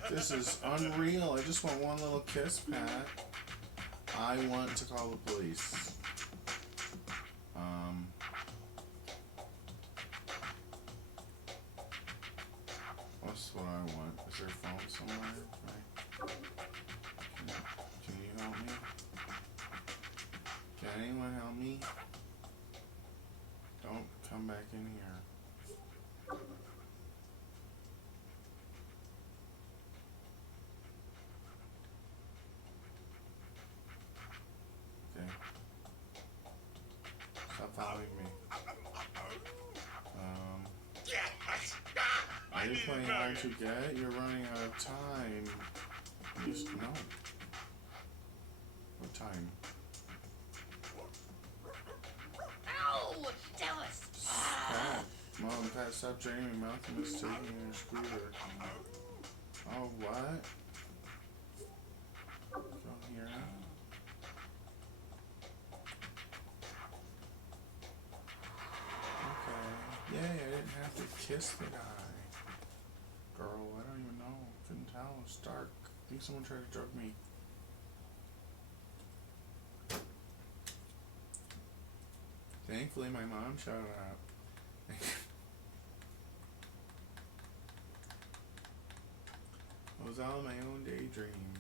This is unreal. I just want one little kiss, Pat. I want to call the police. What's what I want? Is there a phone somewhere? Right. Can you help me? Can anyone help me? Don't come back in here. Stop following me. Are you playing hard to get? You're running out of time. No. What time? Ow! Dallas! Pat. Mom, Pat, stop dreaming. Malcolm is taking your scooter. Oh, what? Go here. Yay, I didn't have to kiss the guy. Girl, I don't even know. Couldn't tell. It's dark. I think someone tried to drug me. Thankfully, my mom showed up. It was all my own daydream.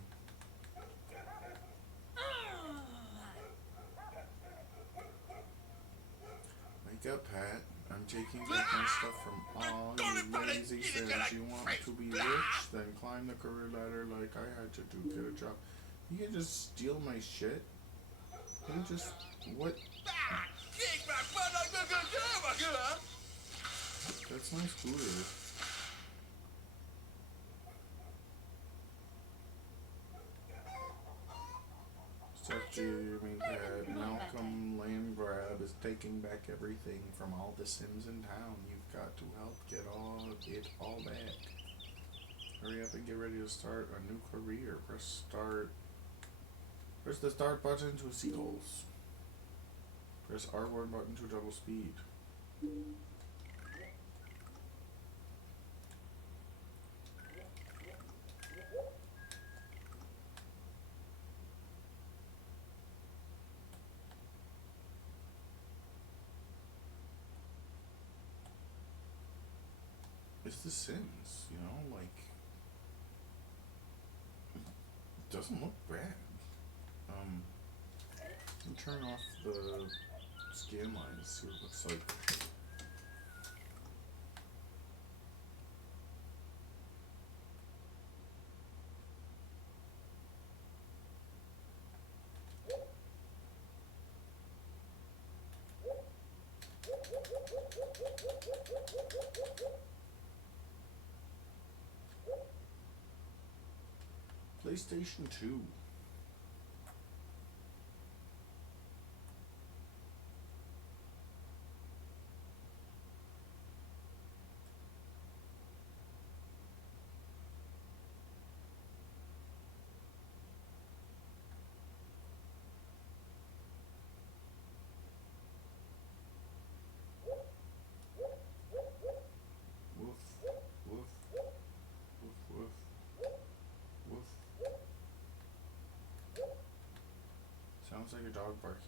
Wake up, Pat. I'm taking back my stuff from all you lazy says. You want to be rich? Then climb the career ladder like I had to do. Get a job. You can just steal my shit? You just... What? That's my scooter. Such you mean that Malcolm Landgrab is taking back everything from all the Sims in town. You've got to help get it all back. Hurry up and get ready to start a new career. Press start. Press the start button to see goals. Press R1 button to double speed. just The Sims, you know, like, it doesn't look bad. Let me turn off the scan lines, see what it looks like. PlayStation 2. Woof, woof, woof, woof, woof. Sounds like a dog barking.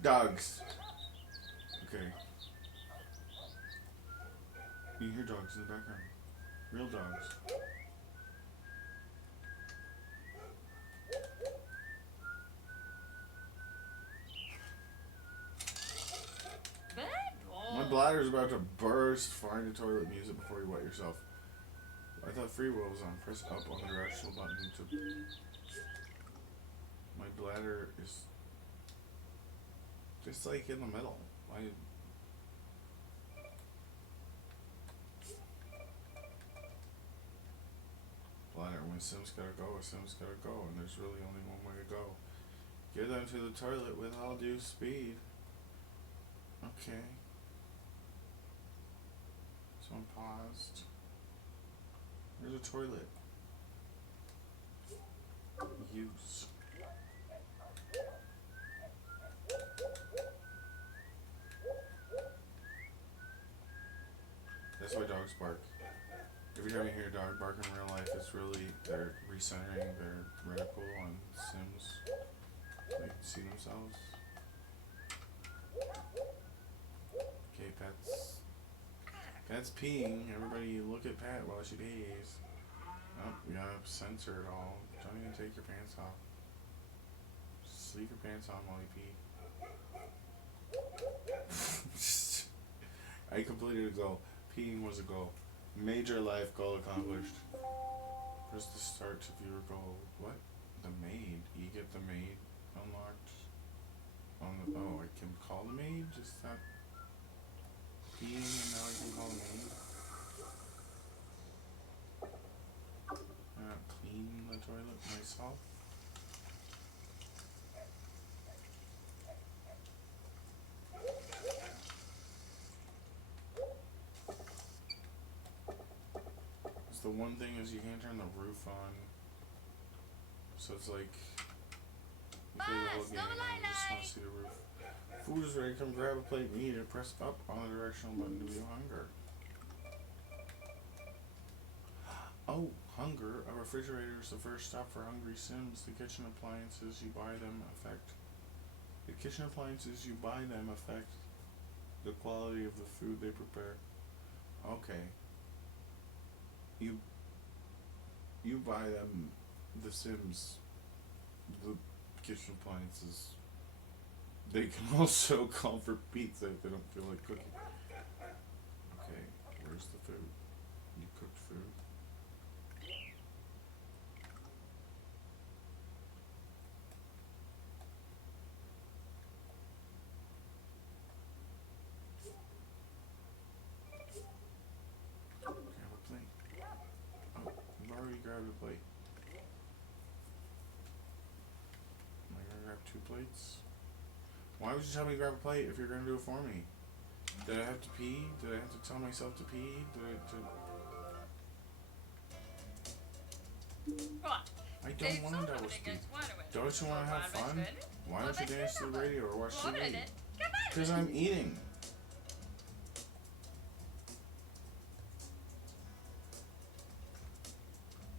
Dogs. Okay. You hear dogs in the background. Real dogs. My bladder's about to burst. Find a toilet and use it before you wet yourself. I thought free will was on. Press up on the directional button to... My bladder is... just like in the middle. Bladder, when Sim's gotta go, Sim's gotta go, and there's really only one way to go. Get them to the toilet with all due speed. Okay. So I'm paused. There's a toilet. Use. That's why dogs bark. Every time you hear a dog bark in real life, it's really, they're recentering their reticle on Sims. So they can see themselves. Okay, Pat's... Pat's peeing. Everybody look at Pat while she pees. Oh, we gotta censor it all. Don't even take your pants off. Just leave your pants on while you pee. I completed a goal. Peeing was a goal. Major life goal accomplished. Press the start to view your goal. What? The maid. You get the maid unlocked. On the, oh, I can call the maid? Just stop peeing and now I can call the maid? Clean the toilet myself? The one thing is you can't turn the roof on, so it's like you play the whole game and you just want to see the roof. Food is ready, come grab a plate and eat it. Press up on the directional button to view hunger. Oh, hunger. A refrigerator is the first stop for hungry Sims. The kitchen appliances you buy them affect the quality of the food they prepare. Okay. You buy them, the Sims, the kitchen appliances. They can also call for pizza if they don't feel like cooking. Okay, where's the food? You cooked food? Grab a plate. Oh, you've already grabbed a plate. Am I gonna grab 2 plates? Why would you tell me to grab a plate if you're gonna do it for me? Did I have to pee? Did I have to tell myself to pee? Did I have to... What? I don't want to double speak. Don't you want to have fun? Why don't you dance to the radio or watch TV? Because I'm eating.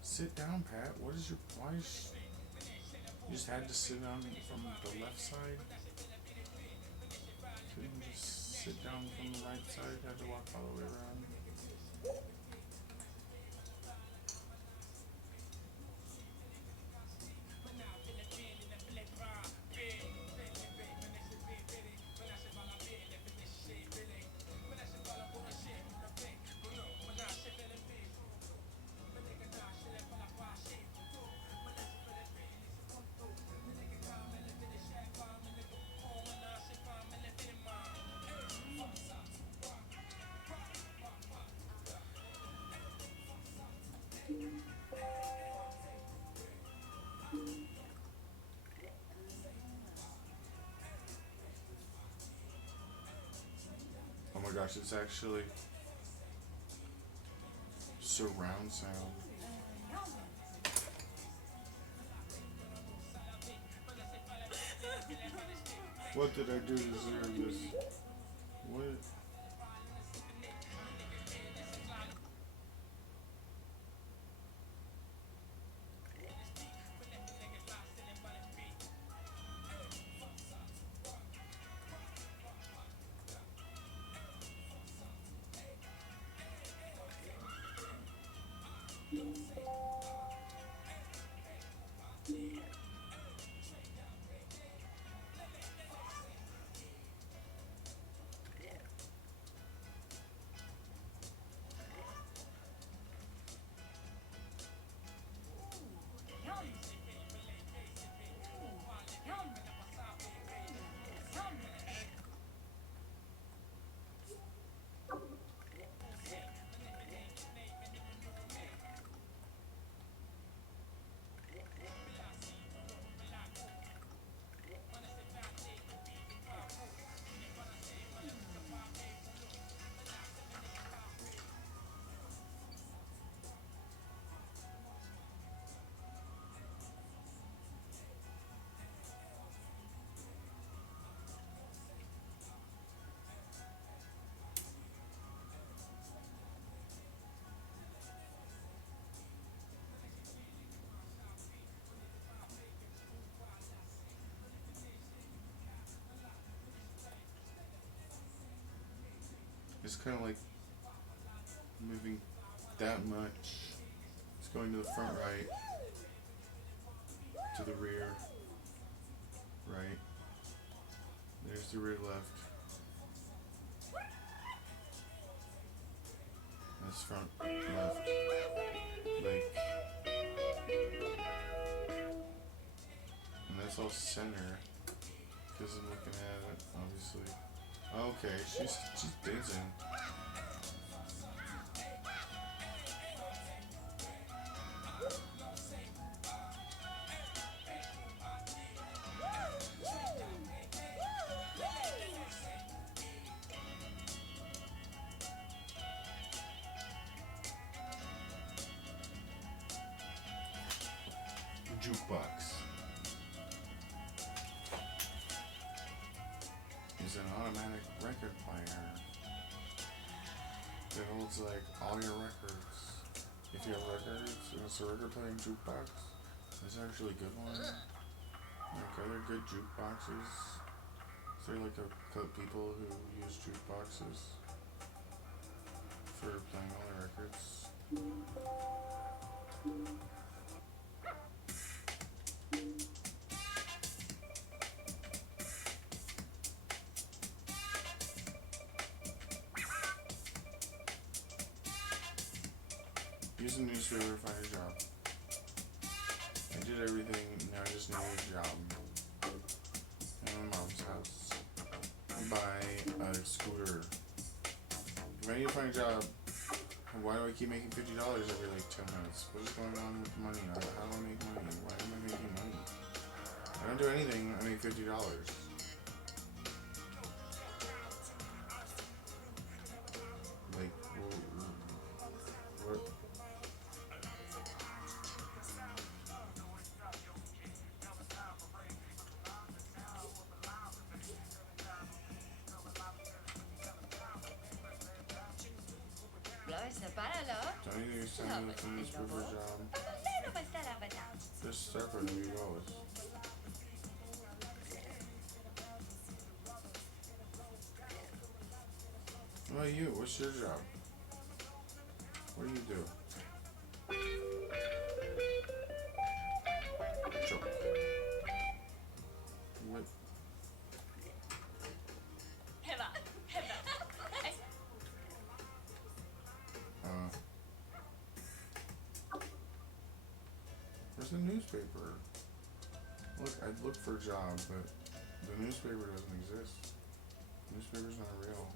Sit down, Pat. What is your... Why is... You just had to sit down from the left side? Couldn't you just sit down from the right side? Had to walk all the way around? Oh my gosh, it's actually surround sound. What did I do to deserve this? What? It's kind of like moving that much. It's going to the front right, to the rear right. There's the rear left. That's front left. Like, and that's all center because I'm looking at it, obviously. Okay, she's dancing. Jukebox is an automatic record player that holds like all your records. If you have records and it's a record playing jukebox, it's actually a good one. Like other good jukeboxes, is there like a people who use jukeboxes for playing all their records? Use a newspaper to find a job. I did everything, now I just need a job. In my mom's house. Buy a scooter. If I need to find a job, why do I keep making $50 every like 10 minutes? What is going on with the money? How do I make money? Why am I making money? I don't do anything, I make $50. Don't you think it's time to look for a newspaper job? Just start wherever you go. What about you? What's your job? What do you do? Sure. What? Where's the newspaper? Look, I'd look for a job, but the newspaper doesn't exist. Newspaper's not real.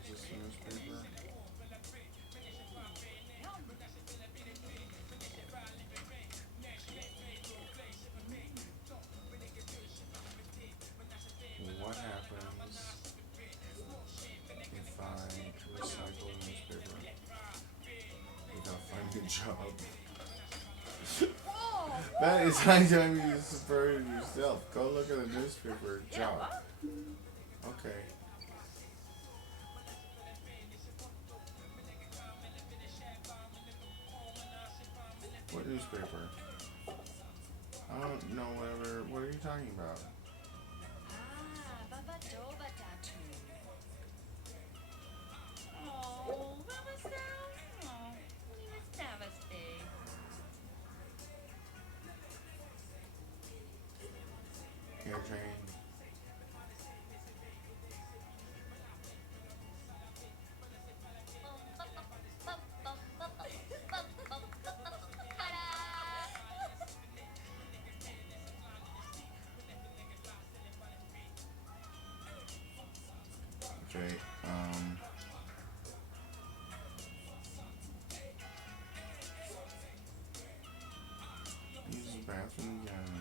Is this a newspaper? What happens if I recycle a newspaper? You gotta find a job. That is high time you subverted yourself. Go look at a newspaper job. Okay. What newspaper? I don't know whatever. What are you talking about? Air train. Okay, use the bathroom again.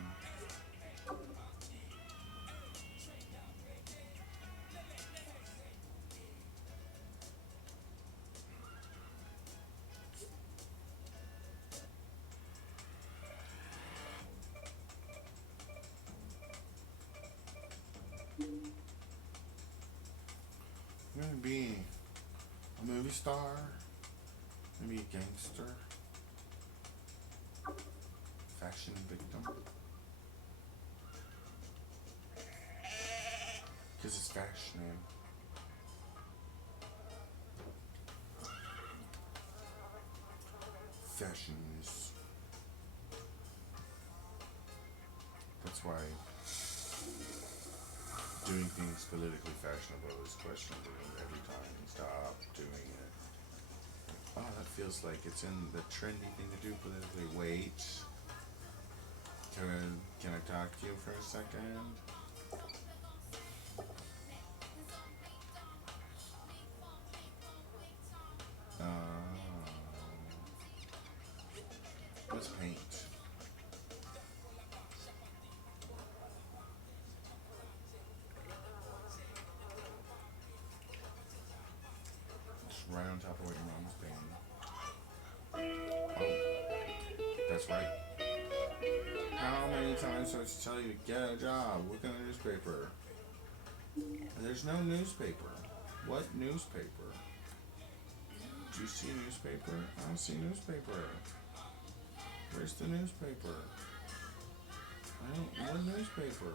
I'm gonna be a movie star, maybe a gangster, fashion victim, because it's fashion. Fashion is, that's why doing things politically fashionable is questionable every time. Stop doing it. Oh, that feels like it's in the trendy thing to do politically. Wait. Can I talk to you for a second? Let's paint. Right on top of what your mom's painting. Oh, that's right. How many times do I have to tell you to get a job? Look in the newspaper. There's no newspaper. What newspaper? Do you see newspaper? I don't see newspaper. Where's the newspaper? I don't know newspaper.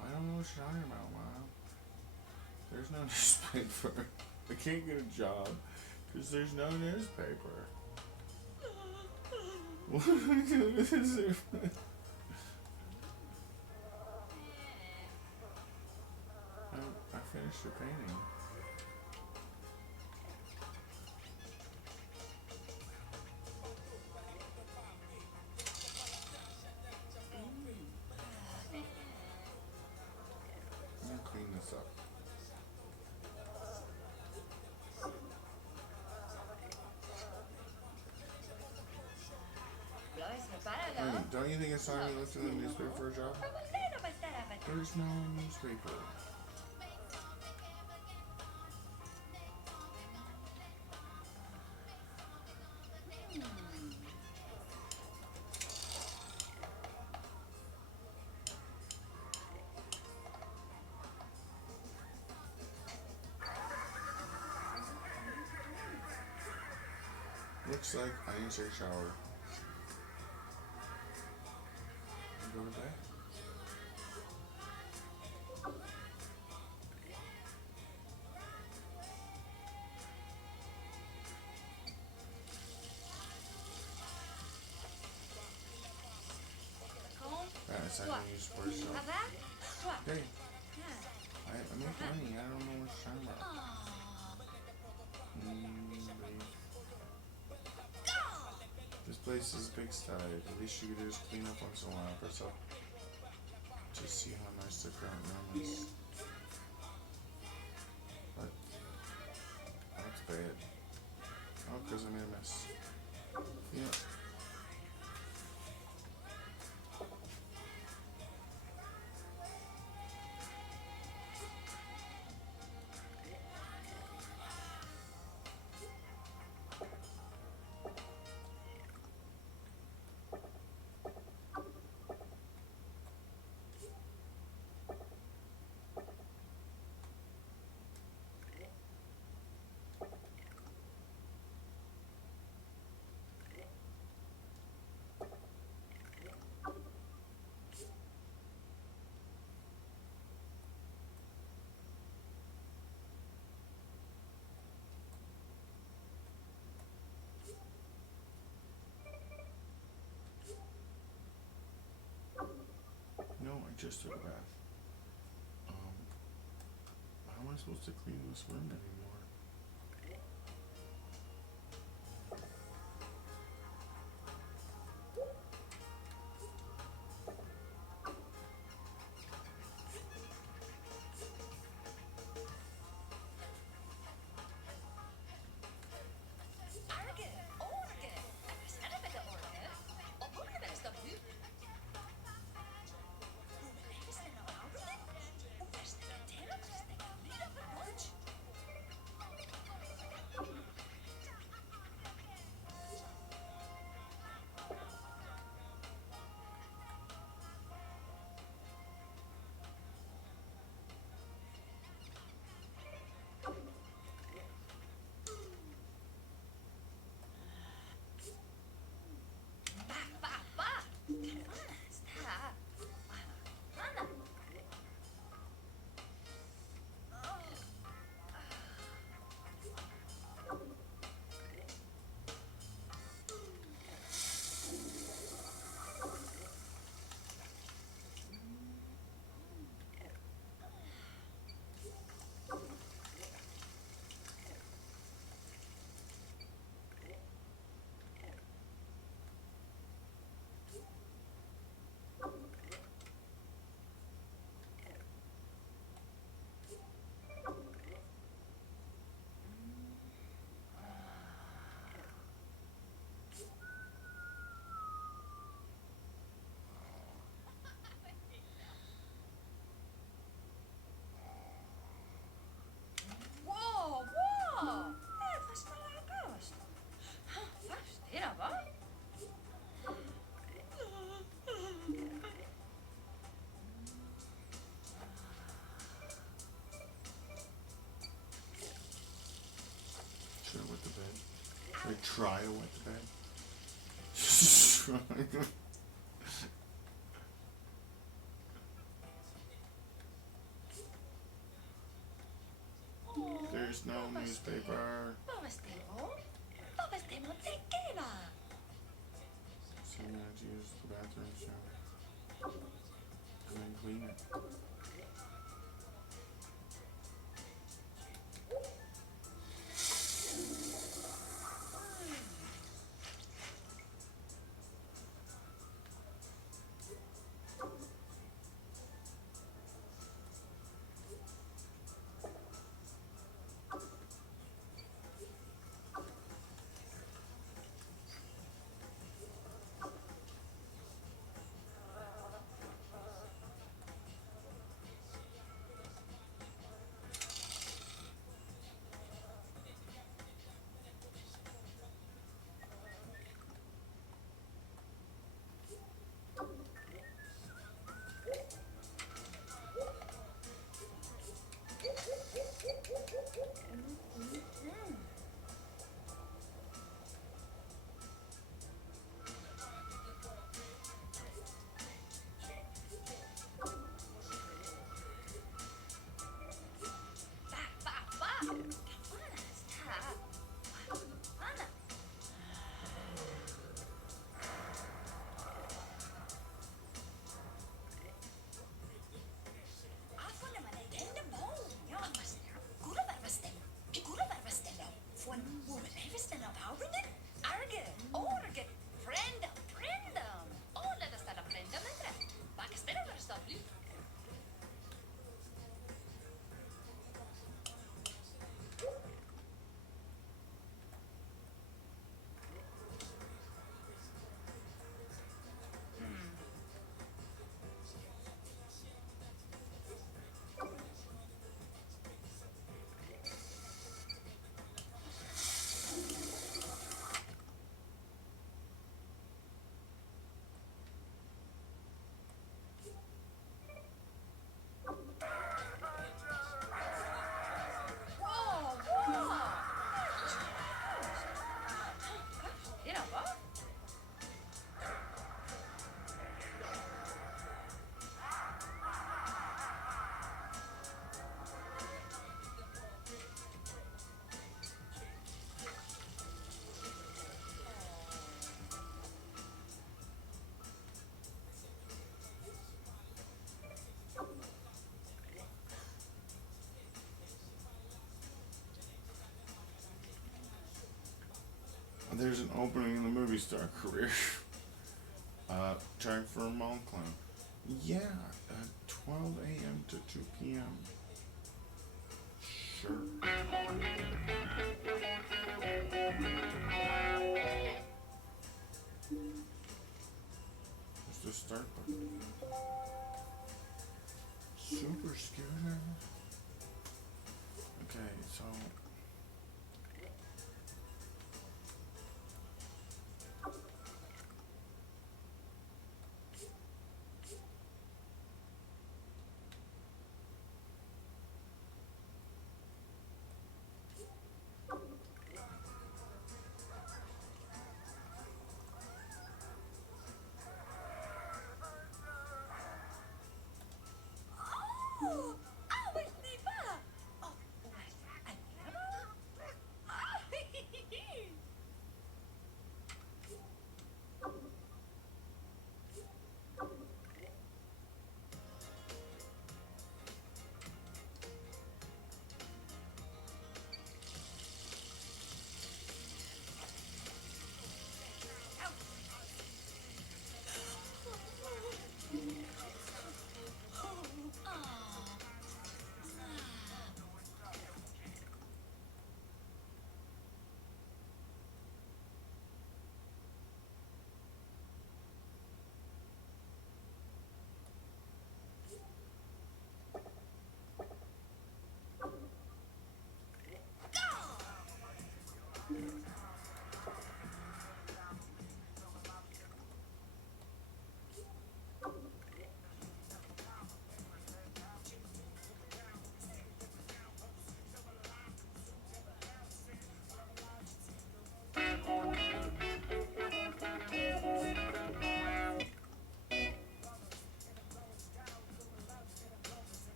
I don't know what you're talking about, Mom. There's no newspaper. I can't get a job because there's no newspaper. What is it? I finished the painting. Let me clean this up. Hey, don't you think it's time to look in the newspaper for a job? There's no newspaper. looks like I need to take a shower and go to bed. That's how you use for yourself. Hey, I make money. I don't know what you're talking about. This place is big style. At least you could just clean up once in a while. Press up. Just see how nice the current room is. But that's bad. Oh, because I made a mess. Yeah. No, I just took a bath. How am I supposed to clean this room anymore? Should I wet the bed? Should I try to wet the bed? There's no newspaper. So I'm gonna have to use the bathroom shower. And then clean it. There's an opening in the movie star career. Trying for a mall clown. Yeah, 12 a.m. to 2 p.m. Sure. Where's the start button? Super scooter. Okay, so